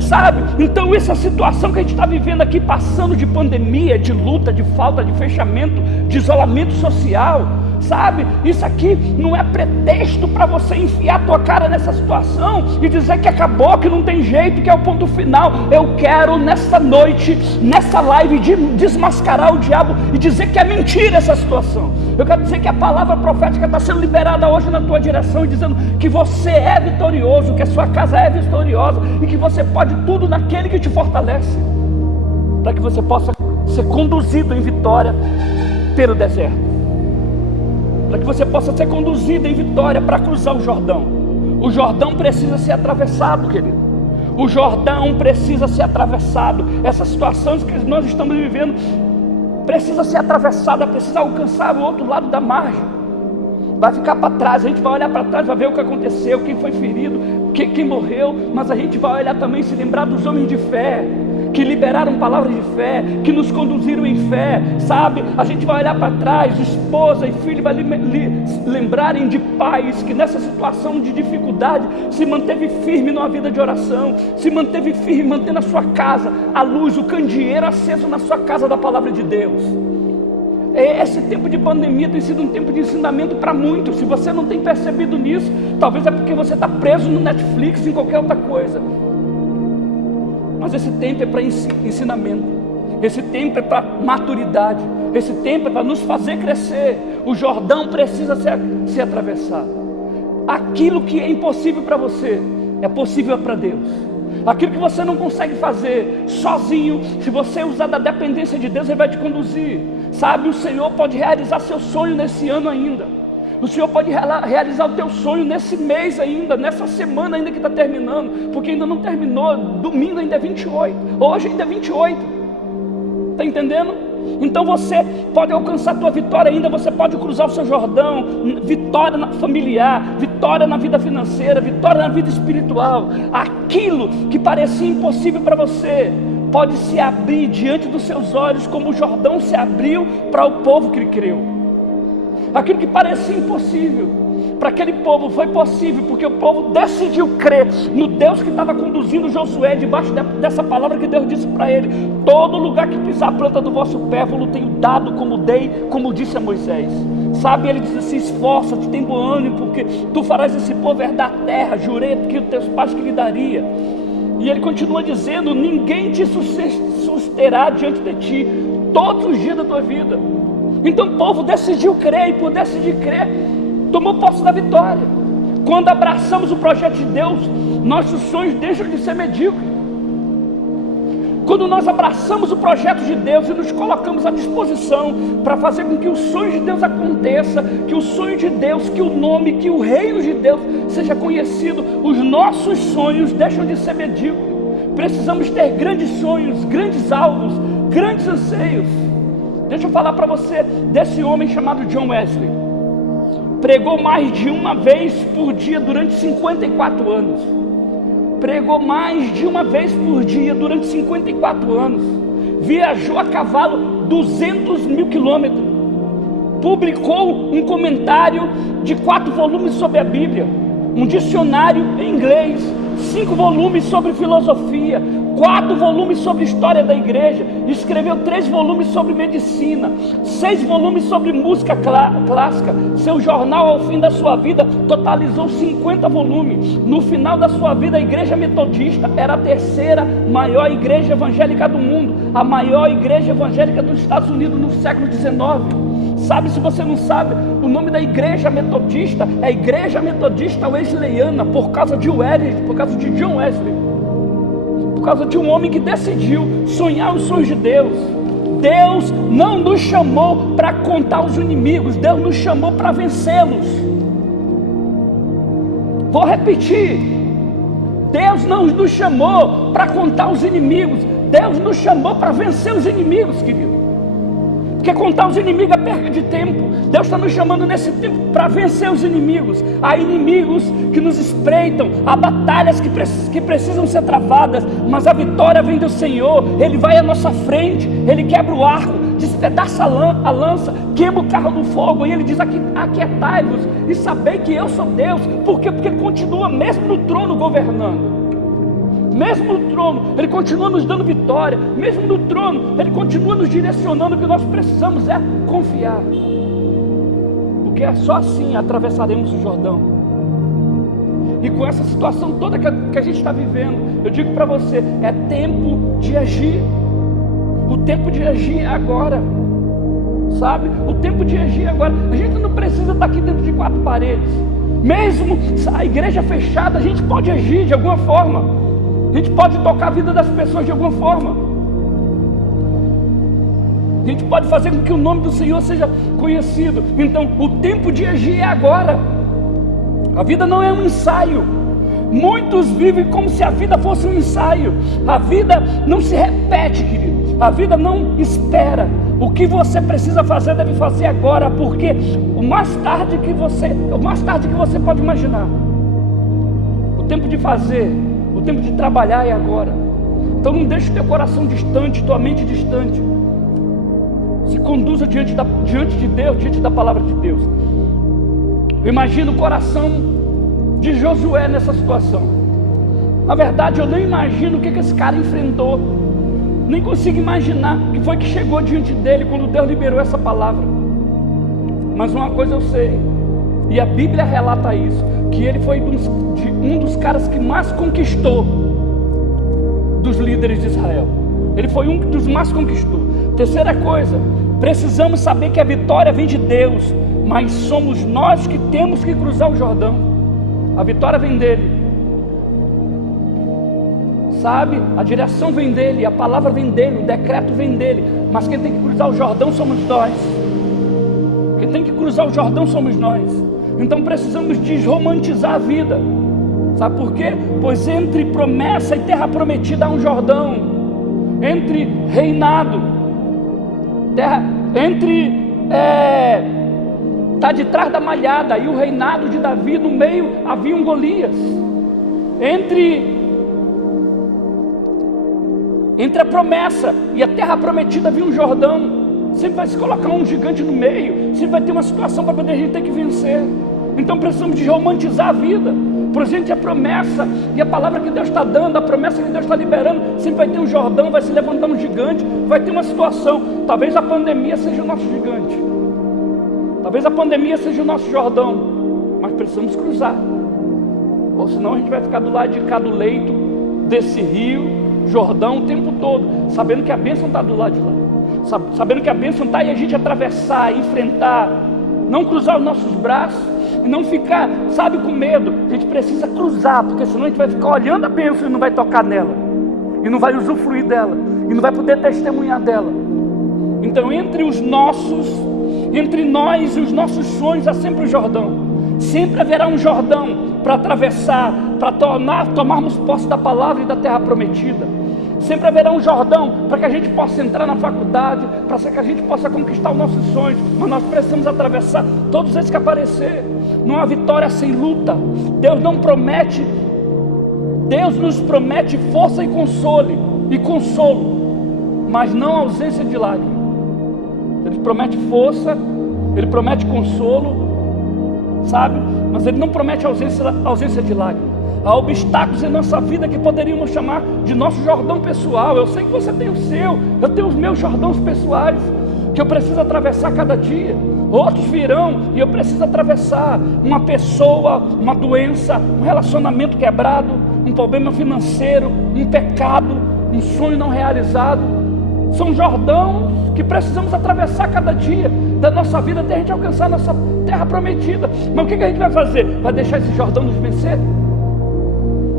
Sabe? Então essa situação que a gente está vivendo aqui, passando de pandemia, de luta, de falta de fechamento, de isolamento social, sabe? Isso aqui não é pretexto para você enfiar a tua cara nessa situação e dizer que acabou, que não tem jeito, que é o ponto final. Eu quero nessa noite, nessa live, desmascarar o diabo e dizer que é mentira essa situação. Eu quero dizer que a palavra profética está sendo liberada hoje na tua direção, e dizendo que você é vitorioso, que a sua casa é vitoriosa e que você pode tudo naquele que te fortalece, para que você possa ser conduzido em vitória pelo deserto, para que você possa ser conduzido em vitória para cruzar o Jordão. O Jordão precisa ser atravessado, querido. O Jordão precisa ser atravessado. Essas situações que nós estamos vivendo precisa ser atravessada, precisa alcançar o outro lado da margem. Vai ficar para trás, a gente vai olhar para trás, vai ver o que aconteceu, quem foi ferido, quem morreu, mas a gente vai olhar também, se lembrar dos homens de fé, que liberaram palavras de fé, que nos conduziram em fé, sabe? A gente vai olhar para trás, esposa e filho vai lembrarem de pais que nessa situação de dificuldade se manteve firme numa vida de oração, se manteve firme mantendo a sua casa, a luz, o candeeiro aceso na sua casa da palavra de Deus. Esse tempo de pandemia tem sido um tempo de ensinamento para muitos. Se você não tem percebido nisso, talvez é porque você está preso no Netflix, em qualquer outra coisa. Mas esse tempo é para ensinamento, esse tempo é para maturidade, esse tempo é para nos fazer crescer. O Jordão precisa ser atravessado. Aquilo que é impossível para você é possível para Deus. Aquilo que você não consegue fazer sozinho, se você usar da dependência de Deus, Ele vai te conduzir. Sabe, o Senhor pode realizar seu sonho nesse ano ainda. O Senhor pode realizar o teu sonho nesse mês ainda, nessa semana ainda que está terminando, porque ainda não terminou. Domingo ainda é 28, hoje ainda é 28. Está entendendo? Então você pode alcançar a tua vitória ainda, você pode cruzar o seu Jordão. Vitória familiar, vitória na vida financeira, vitória na vida espiritual. Aquilo que parecia impossível para você pode se abrir diante dos seus olhos, como o Jordão se abriu para o povo que creu. Aquilo que parecia impossível para aquele povo foi possível, porque o povo decidiu crer no Deus que estava conduzindo Josué, debaixo dessa palavra que Deus disse para ele: todo lugar que pisar a planta do vosso pé, eu tenho dado como disse a Moisés. Sabe, ele diz assim: esforça-te, tem bom ânimo, porque tu farás esse povo herdar a terra, jurei que os teus pais que lhe daria. E ele continua dizendo: ninguém te susterá diante de ti todos os dias da tua vida. Então o povo decidiu crer, e por decidir crer, tomou posse da vitória. Quando abraçamos o projeto de Deus, nossos sonhos deixam de ser medíocres. Quando nós abraçamos o projeto de Deus e nos colocamos à disposição para fazer com que o sonho de Deus aconteça, que o sonho de Deus, que o nome, que o reino de Deus seja conhecido, os nossos sonhos deixam de ser medíocres. Precisamos ter grandes sonhos, grandes alvos, grandes anseios. Deixa eu falar para você desse homem chamado John Wesley. Pregou mais de uma vez por dia durante 54 anos. Pregou mais de uma vez por dia durante 54 anos. Viajou a cavalo 200 mil quilômetros. Publicou um comentário de 4 volumes sobre a Bíblia, um dicionário em inglês, 5 volumes sobre filosofia, 4 volumes sobre história da igreja, escreveu 3 volumes sobre medicina, 6 volumes sobre música clássica. Seu jornal, ao fim da sua vida, totalizou 50 volumes. No final da sua vida, a igreja metodista era a 3ª maior igreja evangélica do mundo, a maior igreja evangélica dos Estados Unidos no século XIX. Sabe, se você não sabe, o nome da igreja metodista é Igreja Metodista Wesleyana, por causa de John Wesley, por causa de um homem que decidiu sonhar os sonhos de Deus. Deus não nos chamou para contar os inimigos, Deus nos chamou para vencê-los. Vou repetir, Deus não nos chamou para contar os inimigos, Deus nos chamou para vencer os inimigos, querido. Porque contar os inimigos é perca de tempo. Deus está nos chamando nesse tempo para vencer os inimigos. Há inimigos que nos espreitam, há batalhas que precisam ser travadas, mas a vitória vem do Senhor. Ele vai à nossa frente, Ele quebra o arco, despedaça a lança, queima o carro no fogo, e Ele diz: aquietai-vos e sabei que eu sou Deus. Por quê? Porque Ele continua mesmo no trono governando. Mesmo no trono, Ele continua nos dando vitória. Mesmo no trono, Ele continua nos direcionando. O que nós precisamos é confiar, porque é só assim atravessaremos o Jordão. E com essa situação toda que a gente está vivendo, eu digo para você, é tempo de agir. O tempo de agir é agora, sabe? O tempo de agir é agora. A gente não precisa estar aqui dentro de 4 paredes. Mesmo a igreja fechada, a gente pode agir de alguma forma. A gente pode tocar a vida das pessoas de alguma forma. A gente pode fazer com que o nome do Senhor seja conhecido. Então, o tempo de agir é agora. A vida não é um ensaio. Muitos vivem como se a vida fosse um ensaio. A vida não se repete, querido. A vida não espera. O que você precisa fazer, deve fazer agora, porque o mais tarde que você pode imaginar. O tempo de fazer, o tempo de trabalhar é agora. Então não deixe o teu coração distante, tua mente distante. Se conduza diante de Deus, diante da palavra de Deus. Eu imagino o coração de Josué nessa situação. Na verdade, eu nem imagino o que esse cara enfrentou. Nem consigo imaginar o que foi que chegou diante dele quando Deus liberou essa palavra. Mas uma coisa eu sei, e a Bíblia relata isso, que ele foi um dos caras que mais conquistou dos líderes de Israel. Ele foi um dos mais conquistou. Terceira coisa, precisamos saber que a vitória vem de Deus, mas somos nós que temos que cruzar o Jordão. A vitória vem dele, sabe? A direção vem dele, a palavra vem dele, o decreto vem dele, mas quem tem que cruzar o Jordão somos nós. Quem tem que cruzar o Jordão somos nós. Então precisamos desromantizar a vida. Sabe por quê? Pois entre promessa e terra prometida há um Jordão. Entre reinado, está de trás da malhada, e o reinado de Davi, no meio havia um Golias. Entre a promessa e a terra prometida havia um Jordão. Sempre vai se colocar um gigante no meio, sempre vai ter uma situação para poder a gente ter que vencer. Então precisamos de romantizar a vida. Por exemplo, a promessa e a palavra que Deus está dando, a promessa que Deus está liberando, sempre vai ter um Jordão, vai se levantar um gigante, vai ter uma situação. Talvez a pandemia seja o nosso gigante, talvez a pandemia seja o nosso Jordão, mas precisamos cruzar, ou senão a gente vai ficar do lado de cá do leito desse rio Jordão o tempo todo, sabendo que a bênção está do lado de lá, sabendo que a bênção está, e a gente atravessar, enfrentar, não cruzar os nossos braços e não ficar, sabe, com medo. A gente precisa cruzar, porque senão a gente vai ficar olhando a bênção e não vai tocar nela, e não vai usufruir dela, e não vai poder testemunhar dela. Então entre nós e os nossos sonhos há sempre um Jordão. Sempre haverá um Jordão para atravessar, para tomarmos posse da palavra e da terra prometida. Sempre haverá um Jordão para que a gente possa entrar na faculdade, para que a gente possa conquistar os nossos sonhos. Mas nós precisamos atravessar todos esses que aparecer. Não há vitória sem luta. Deus nos promete força e consolo, mas não ausência de lágrimas. Ele promete força, Ele promete consolo, sabe? Mas Ele não promete ausência de lágrimas. Há obstáculos em nossa vida que poderíamos chamar de nosso Jordão pessoal. Eu sei que você tem o seu, eu tenho os meus Jordãos pessoais, que eu preciso atravessar cada dia. Outros virão e eu preciso atravessar. Uma pessoa, uma doença, um relacionamento quebrado, um problema financeiro, um pecado, um sonho não realizado. São Jordãos que precisamos atravessar cada dia da nossa vida até a gente alcançar a nossa terra prometida. Mas o que a gente vai fazer? Vai deixar esse Jordão nos vencer?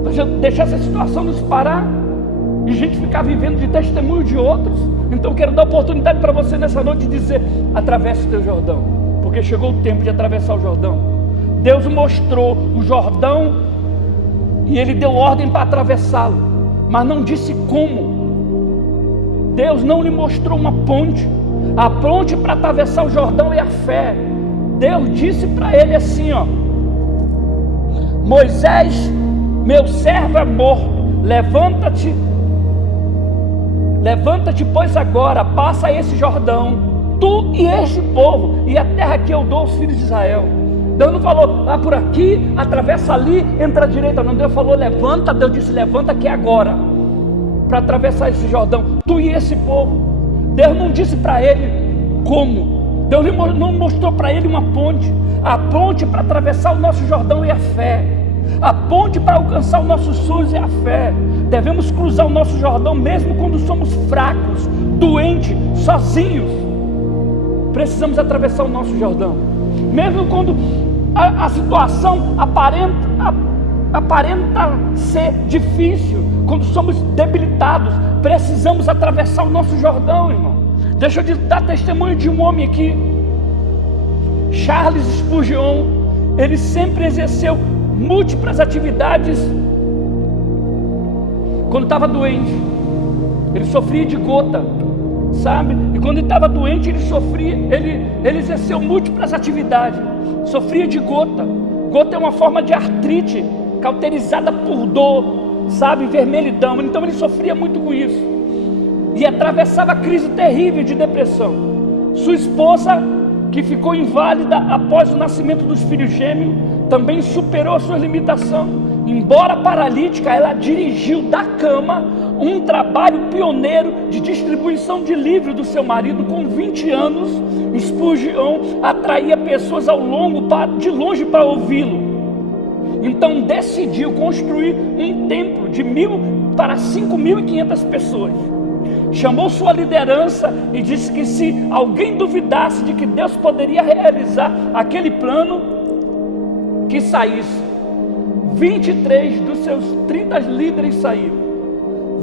Vai deixar essa situação nos parar? E a gente ficar vivendo de testemunho de outros? Então eu quero dar oportunidade para você nessa noite de dizer: atravesse o teu Jordão, porque chegou o tempo de atravessar o Jordão. Deus mostrou o Jordão e Ele deu ordem para atravessá-lo, mas não disse como. Deus não lhe mostrou uma ponte. A ponte para atravessar o Jordão é a fé. Deus disse para ele assim, ó: Moisés, meu servo é morto, levanta-te, pois agora, passa esse Jordão, tu e este povo, e a terra que eu dou aos filhos de Israel. Deus não falou, por aqui, atravessa ali, entra à direita, não. Deus falou, levanta. Deus disse, levanta que é agora, para atravessar esse Jordão, tu e esse povo. Deus não disse para ele como. Deus não mostrou para ele uma ponte. A ponte para atravessar o nosso Jordão é a fé. A ponte para alcançar os nossos sonhos é a fé. Devemos cruzar o nosso Jordão mesmo quando somos fracos, doentes, sozinhos. Precisamos atravessar o nosso Jordão. Mesmo quando a situação aparenta ser difícil, quando somos debilitados, precisamos atravessar o nosso Jordão, irmão. Deixa eu dar testemunho de um homem aqui, Charles Spurgeon. Ele sempre exerceu múltiplas atividades quando estava doente. Ele sofria de gota, sabe? E quando ele estava doente, ele exerceu múltiplas atividades. Sofria de gota. Gota é uma forma de artrite cauterizada por dor, sabe? Vermelhidão. Então ele sofria muito com isso e atravessava crise terrível de depressão. Sua esposa, que ficou inválida após o nascimento dos filhos gêmeos, também superou a sua limitação. Embora paralítica, ela dirigiu da cama um trabalho pioneiro de distribuição de livros do seu marido. Com 20 anos, Spurgeon atraía pessoas de longe para ouvi-lo. Então decidiu construir um templo de 1.000 para 5.500 pessoas. Chamou sua liderança e disse que se alguém duvidasse de que Deus poderia realizar aquele plano, que saísse. 23 dos seus 30 líderes saíram.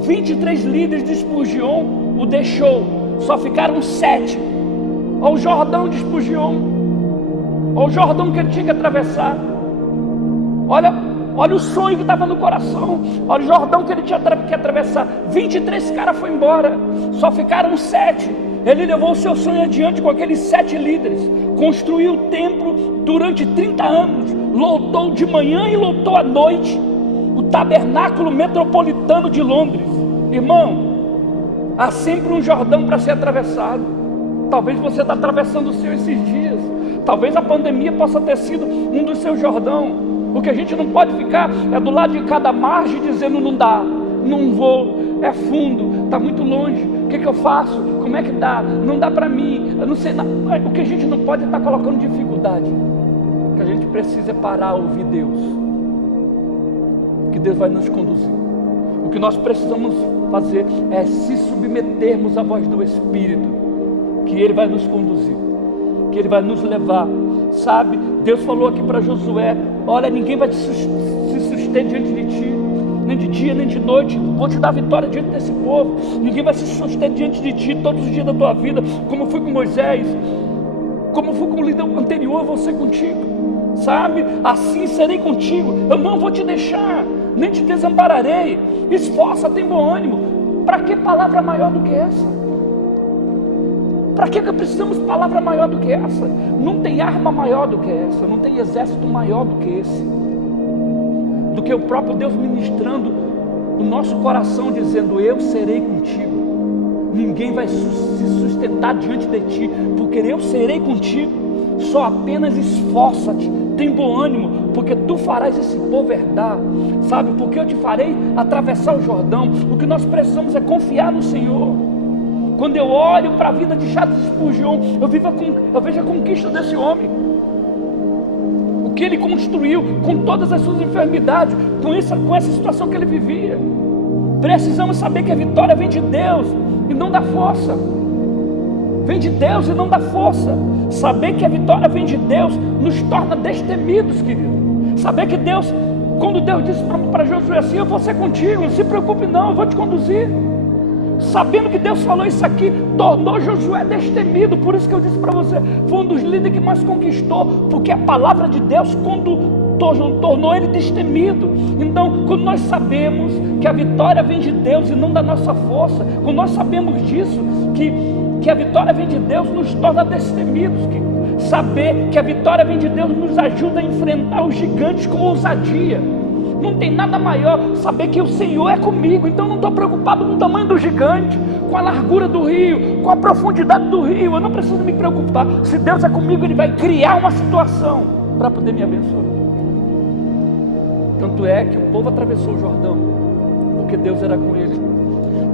23 líderes de Spurgeon o deixou. Só ficaram 7. Olha o Jordão de Spurgeon. Olha o Jordão que ele tinha que atravessar. Olha o sonho que estava no coração. Olha o Jordão que ele tinha que atravessar. 23 caras foram embora. Só ficaram 7. Ele levou o seu sonho adiante com aqueles 7 líderes. Construiu o templo durante 30 anos. Lotou de manhã e lotou à noite o tabernáculo metropolitano de Londres. Irmão, há sempre um Jordão para ser atravessado. Talvez você está atravessando o seu esses dias. Talvez a pandemia possa ter sido um dos seus Jordão. O que a gente não pode ficar é do lado de cada margem dizendo não dá, não vou, é fundo, está muito longe, o que eu faço? Como é que dá? Não dá para mim, eu não sei. O que a gente não pode é estar colocando dificuldade. O que a gente precisa é parar a ouvir Deus, que Deus vai nos conduzir. O que nós precisamos fazer é se submetermos à voz do Espírito, que Ele vai nos conduzir, que Ele vai nos levar, sabe? Deus falou aqui para Josué, olha, ninguém vai se suster diante de ti, nem de dia, nem de noite, vou te dar vitória diante desse povo, ninguém vai se suster diante de ti todos os dias da tua vida, como fui com Moisés, como fui com o líder anterior, vou ser contigo, sabe? Assim serei contigo, eu não vou te deixar, nem te desampararei. Esforça, tem bom ânimo, Para que palavra maior do que essa? Para que precisamos de palavra maior do que essa? Não tem arma maior do que essa, não tem exército maior do que esse, do que o próprio Deus ministrando o nosso coração, dizendo: eu serei contigo, ninguém vai se sustentar diante de ti, porque eu serei contigo, só apenas esforça-te, tem bom ânimo, porque tu farás esse povo herdar. Sabe, porque eu te farei atravessar o Jordão. O que nós precisamos é confiar no Senhor. Quando eu olho para a vida de Charles Spurgeon, eu vejo a conquista desse homem, o que ele construiu com todas as suas enfermidades, com essa situação que ele vivia. Precisamos saber que a vitória vem de Deus e não da força. Vem de Deus e não da força. Saber que a vitória vem de Deus nos torna destemidos, querido. Saber que Deus, quando Deus disse para Josué assim: eu vou ser contigo, não se preocupe não, eu vou te conduzir. Sabendo que Deus falou isso aqui, tornou Josué destemido. Por isso que eu disse para você, foi um dos líderes que mais conquistou, porque a palavra de Deus tornou ele destemido. Então, quando nós sabemos que a vitória vem de Deus e não da nossa força, quando nós sabemos disso, que a vitória vem de Deus, nos torna destemidos. Saber que a vitória vem de Deus nos ajuda a enfrentar os gigantes com ousadia. Não tem nada maior saber que o Senhor é comigo. Então não estou preocupado com o tamanho do gigante, com a largura do rio, com a profundidade do rio. Eu não preciso me preocupar. Se Deus é comigo, Ele vai criar uma situação para poder me abençoar. Tanto é que o povo atravessou o Jordão, porque Deus era com ele.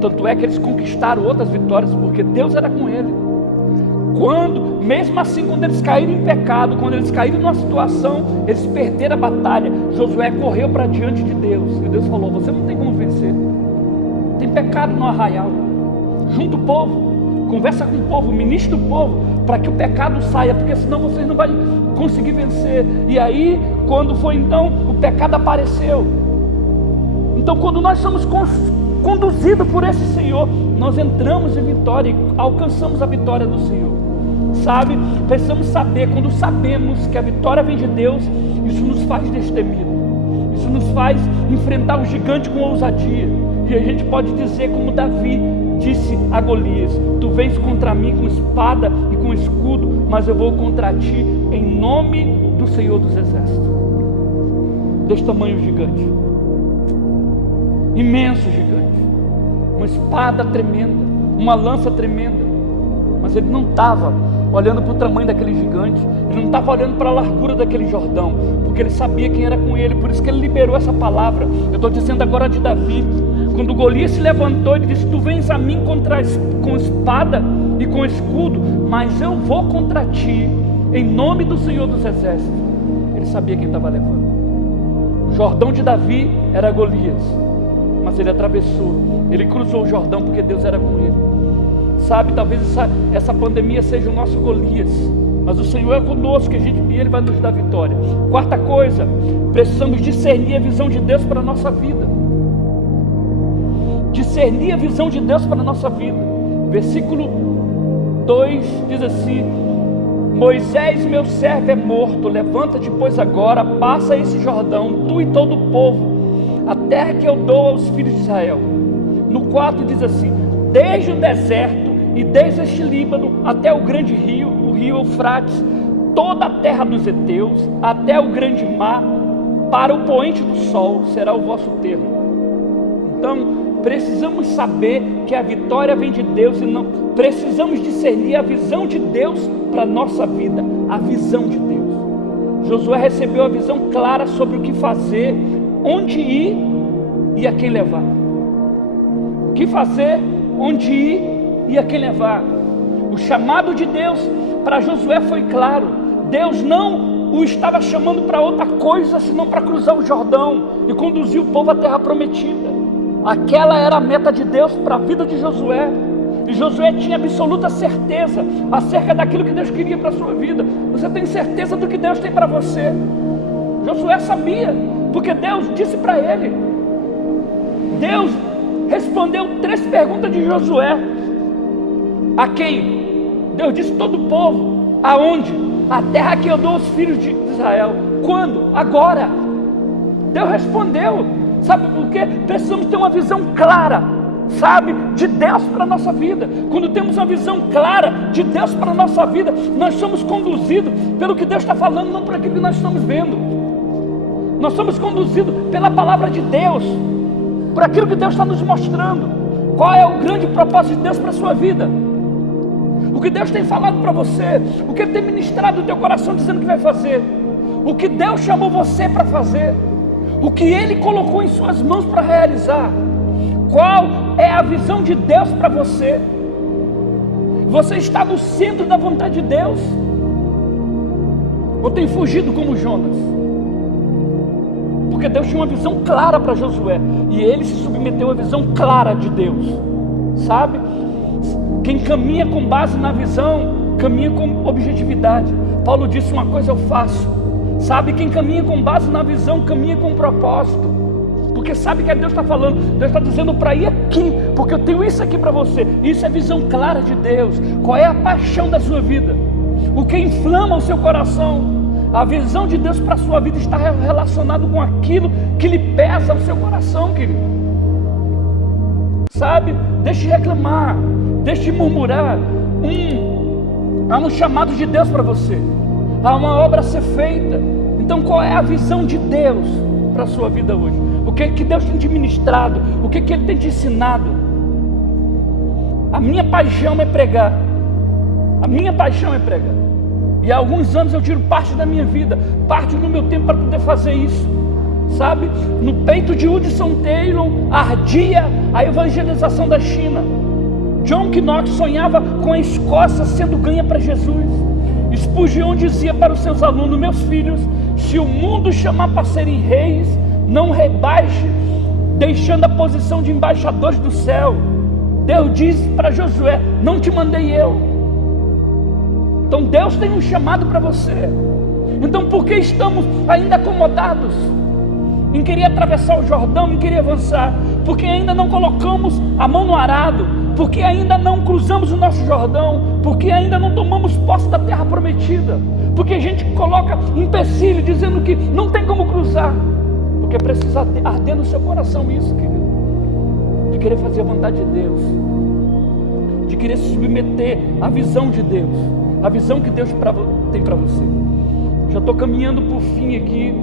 Tanto é que eles conquistaram outras vitórias, porque Deus era com ele. Mesmo assim, quando eles caíram em pecado, quando eles caíram numa situação, eles perderam a batalha, Josué correu para diante de Deus, e Deus falou: você não tem como vencer, tem pecado no arraial, junta o povo, conversa com o povo, ministra o povo, para que o pecado saia, porque senão vocês não vão conseguir vencer. E aí, quando foi então, o pecado apareceu. Então, quando nós somos conduzidos por esse Senhor, nós entramos em vitória e alcançamos a vitória do Senhor. Sabe, precisamos saber, quando sabemos que a vitória vem de Deus, isso nos faz destemido, isso nos faz enfrentar o gigante com ousadia. E a gente pode dizer como Davi disse a Golias: tu vens contra mim com espada e com escudo, mas eu vou contra ti em nome do Senhor dos Exércitos. Desse tamanho gigante, imenso gigante, uma espada tremenda, uma lança tremenda. Mas ele não estava olhando para o tamanho daquele gigante, ele não estava olhando para a largura daquele Jordão, porque ele sabia quem era com ele. Por isso que ele liberou essa palavra. Eu estou dizendo agora de Davi. Quando Golias se levantou, ele disse: tu vens a mim com espada e com escudo, mas eu vou contra ti em nome do Senhor dos Exércitos. Ele sabia quem estava levando. O Jordão de Davi era Golias, mas ele atravessou, ele cruzou o Jordão porque Deus era com ele. Sabe, talvez essa pandemia seja o nosso Golias, mas o Senhor é conosco, e Ele vai nos dar vitória. Quarta coisa, precisamos discernir a visão de Deus para a nossa vida. Discernir a visão de Deus para a nossa vida. Versículo 2 diz assim: Moisés, meu servo, é morto, levanta-te, pois agora, passa esse Jordão, tu e todo o povo, a terra que eu dou aos filhos de Israel. No 4 diz assim: desde o deserto e desde este Líbano até o grande rio, o rio Eufrates, toda a terra dos heteus, até o grande mar, para o poente do sol será o vosso termo. Então, precisamos saber que a vitória vem de Deus e não precisamos discernir a visão de Deus para a nossa vida, a visão de Deus. Josué recebeu a visão clara sobre o que fazer, onde ir e a quem levar. O que fazer, onde ir e a quem levar. O chamado de Deus para Josué foi claro. Deus não o estava chamando para outra coisa senão para cruzar o Jordão e conduzir o povo à terra prometida. Aquela era a meta de Deus para a vida de Josué. E Josué tinha absoluta certeza acerca daquilo que Deus queria para a sua vida. Você tem certeza do que Deus tem para você? Josué sabia, porque Deus disse para ele. Deus respondeu 3 perguntas de Josué. A quem? Deus disse: todo o povo. Aonde? A terra que eu dou aos filhos de Israel. Quando? Agora. Deus respondeu. Sabe por quê? Precisamos ter uma visão clara sabe, de Deus para a nossa vida. Quando temos uma visão clara de Deus para a nossa vida, nós somos conduzidos pelo que Deus está falando, não por aquilo que nós estamos vendo. Nós somos conduzidos pela palavra de Deus, por aquilo que Deus está nos mostrando. Qual é o grande propósito de Deus para a sua vida? O que Deus tem falado para você, o que Ele tem ministrado no teu coração dizendo que vai fazer, o que Deus chamou você para fazer, o que Ele colocou em suas mãos para realizar. Qual é a visão de Deus para você? Você está no centro da vontade de Deus? Ou tem fugido como Jonas? Porque Deus tinha uma visão clara para Josué, e ele se submeteu à visão clara de Deus, sabe? Quem caminha com base na visão, caminha com objetividade. Paulo disse: uma coisa eu faço, sabe? Quem caminha com base na visão, caminha com propósito, porque sabe que Deus está falando. Deus está dizendo para ir aqui, porque eu tenho isso aqui para você. Isso é visão clara de Deus. Qual é a paixão da sua vida? O que inflama o seu coração? A visão de Deus para a sua vida está relacionado com aquilo que lhe pesa o seu coração, querido. Sabe? Deixe de reclamar, deixe de murmurar. Há um chamado de Deus para você, há uma obra a ser feita. Então qual é a visão de Deus para a sua vida hoje? O que Deus tem te ministrado? O que Ele tem te ensinado? A minha paixão é pregar. A minha paixão é pregar. E há alguns anos eu tiro parte da minha vida, parte do meu tempo para poder fazer isso, sabe? No peito de Hudson Taylor ardia a evangelização da China. John Knox sonhava com a Escócia sendo ganha para Jesus. Spurgeon dizia para os seus alunos: meus filhos, se o mundo chamar para serem reis, não rebaixe, deixando a posição de embaixadores do céu. Deus disse para Josué: não te mandei eu. Então Deus tem um chamado para você. Então por que estamos ainda acomodados em querer atravessar o Jordão, em querer avançar? Porque ainda não colocamos a mão no arado, porque ainda não cruzamos o nosso Jordão, porque ainda não tomamos posse da terra prometida, porque a gente coloca empecilho dizendo que não tem como cruzar, porque precisa arder no seu coração isso, querido, de querer fazer a vontade de Deus, de querer se submeter à visão de Deus, a visão que Deus tem para você. Já estou caminhando por fim aqui,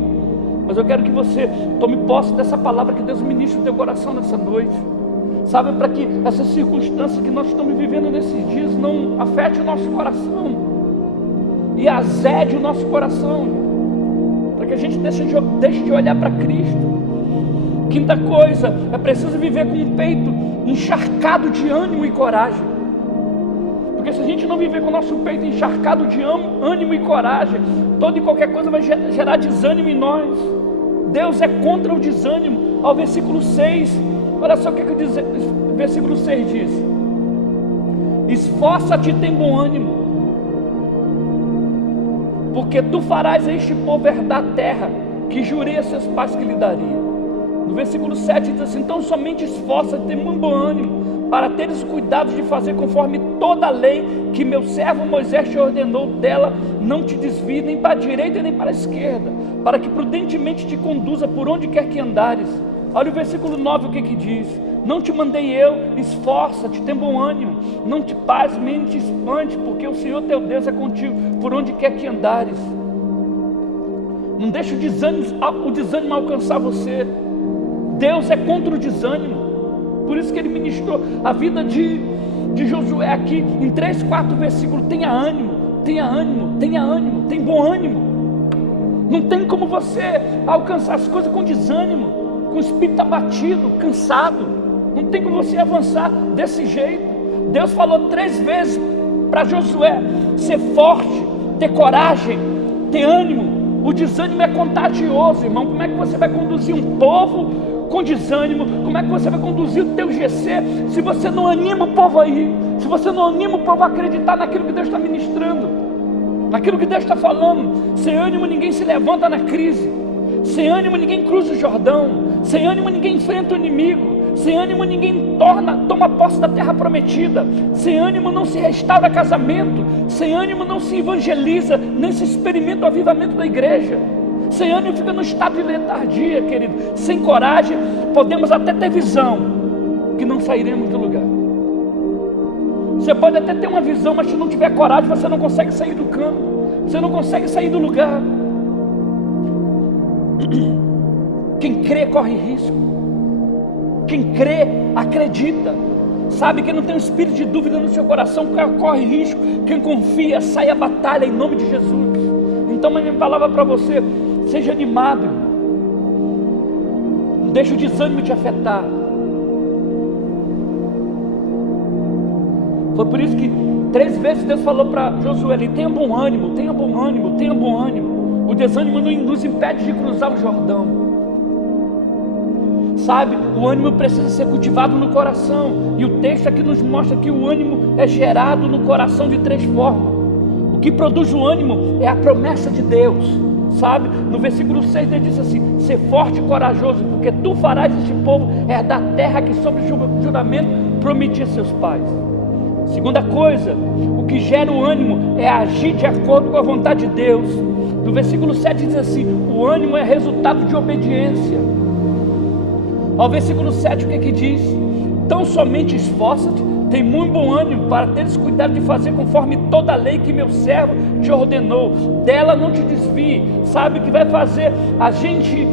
mas eu quero que você tome posse dessa palavra que Deus ministra no teu coração nessa noite, sabe, para que essa circunstância que nós estamos vivendo nesses dias não afete o nosso coração e azede o nosso coração, para que a gente deixe de olhar para Cristo. Quinta coisa, é preciso viver com o peito encharcado de ânimo e coragem. Porque se a gente não viver com o nosso peito encharcado de ânimo e coragem, toda e qualquer coisa vai gerar desânimo em nós. Deus é contra o desânimo. Ao versículo 6, olha só o que o versículo 6 diz: esforça-te e tem bom ânimo, porque tu farás a este povo herdar a terra que jurei a seus pais que lhe daria. No versículo 7 diz assim: então somente esforça-te e tem muito bom ânimo, para teres cuidado de fazer conforme toda a lei que meu servo Moisés te ordenou. Dela não te desvie nem para a direita nem para a esquerda, para que prudentemente te conduza por onde quer que andares. Olha o versículo 9, o que diz: não te mandei eu, esforça-te, tem bom ânimo, não te pasme nem te espante, porque o Senhor teu Deus é contigo por onde quer que andares. Não deixe o desânimo alcançar você. Deus é contra o desânimo. Por isso que Ele ministrou a vida de Josué aqui em 3, 4 versículos. Tenha ânimo, tenha ânimo, tenha ânimo, tem bom ânimo. Não tem como você alcançar as coisas com desânimo, com o espírito abatido, cansado. Não tem como você avançar desse jeito. Deus falou 3 vezes para Josué ser forte, ter coragem, ter ânimo. O desânimo é contagioso, irmão. Como é que você vai conduzir um povo com desânimo? Como é que você vai conduzir o teu GC se você não anima o povo aí? Se você não anima o povo a acreditar naquilo que Deus está ministrando, naquilo que Deus está falando? Sem ânimo ninguém se levanta na crise, sem ânimo ninguém cruza o Jordão, sem ânimo ninguém enfrenta o inimigo, sem ânimo ninguém toma posse da terra prometida, sem ânimo não se restaura casamento, sem ânimo não se evangeliza, nem se experimenta o avivamento da igreja. Sem ânimo fica no estado de letargia, querido. Sem coragem podemos até ter visão, que não sairemos do lugar. Você pode até ter uma visão, mas se não tiver coragem, você não consegue sair do campo. Você não consegue sair do lugar. Quem crê corre risco. Quem crê acredita. Sabe, quem não tem um espírito de dúvida no seu coração corre risco. Quem confia sai à batalha em nome de Jesus. Então a minha palavra para você: seja animado. Não deixe o desânimo te afetar. Foi por isso que 3 vezes Deus falou para Josué: tenha bom ânimo, tenha bom ânimo, tenha bom ânimo. O desânimo não nos impede de cruzar o Jordão. Sabe, o ânimo precisa ser cultivado no coração. E o texto aqui nos mostra que o ânimo é gerado no coração de 3 formas. O que produz o ânimo é a promessa de Deus. Sabe, no versículo 6 ele diz assim: ser forte e corajoso, porque tu farás este povo herdar a terra que sob juramento prometi a seus pais. Segunda coisa, o que gera o ânimo é agir de acordo com a vontade de Deus. No versículo 7 diz assim: o ânimo é resultado de obediência. Ao versículo 7 o que é que diz? Tão somente esforça-te, tem muito bom ânimo, para teres cuidado de fazer conforme toda a lei que meu servo te ordenou. Dela não te desvie. Sabe o que vai fazer a gente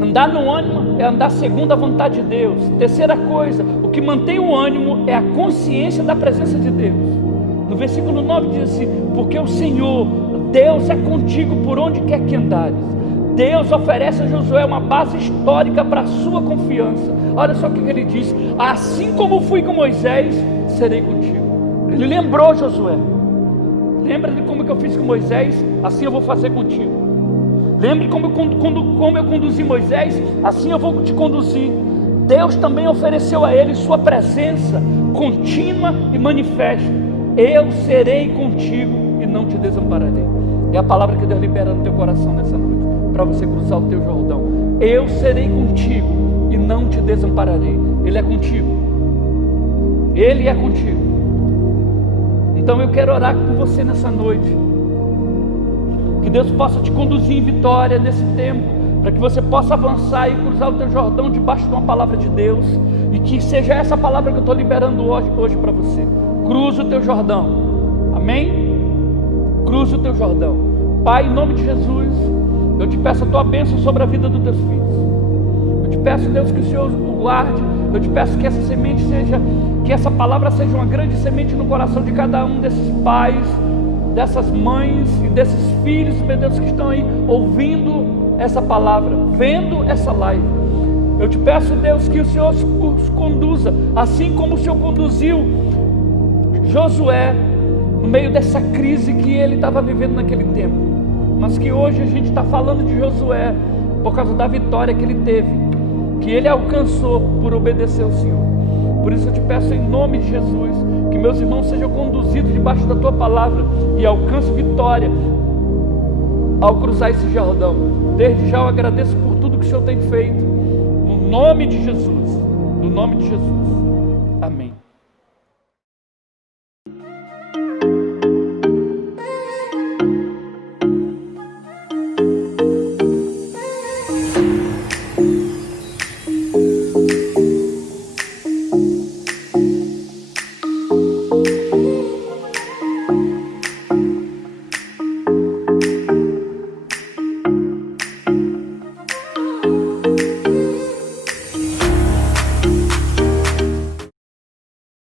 andar no ânimo? É andar segundo a vontade de Deus. Terceira coisa, o que mantém o ânimo é a consciência da presença de Deus. No versículo 9 diz assim: porque o Senhor, Deus é contigo por onde quer que andares. Deus oferece a Josué uma base histórica para a sua confiança. Olha só o que ele diz: assim como fui com Moisés, serei contigo. Ele lembrou Josué: lembra de como que eu fiz com Moisés? Assim eu vou fazer contigo. Lembre como eu conduzi Moisés, assim eu vou te conduzir. Deus também ofereceu a ele sua presença contínua e manifesta. Eu serei contigo e não te desampararei. É a palavra que Deus libera no teu coração nessa noite, para você cruzar o teu Jordão. Eu serei contigo e não te desampararei. Ele é contigo. Ele é contigo. Então eu quero orar por você nessa noite. Que Deus possa te conduzir em vitória nesse tempo, para que você possa avançar e cruzar o teu Jordão debaixo de uma palavra de Deus. E que seja essa palavra que eu estou liberando hoje para você. Cruza o teu Jordão. Amém? Cruza o teu Jordão. Pai, em nome de Jesus, eu te peço a tua bênção sobre a vida dos teus filhos. Eu te peço, Deus, que o Senhor o guarde. Eu te peço que essa semente que essa palavra seja uma grande semente no coração de cada um desses pais, dessas mães e desses filhos, meu Deus, que estão aí ouvindo essa palavra, vendo essa live. Eu te peço, Deus, que o Senhor os conduza, assim como o Senhor conduziu Josué no meio dessa crise que ele estava vivendo naquele tempo, mas que hoje a gente está falando de Josué por causa da vitória que ele teve, que ele alcançou por obedecer ao Senhor. Por isso eu te peço em nome de Jesus, que meus irmãos sejam conduzidos debaixo da tua palavra e alcancem vitória ao cruzar esse Jordão. Desde já eu agradeço por tudo que o Senhor tem feito, no nome de Jesus, no nome de Jesus, amém.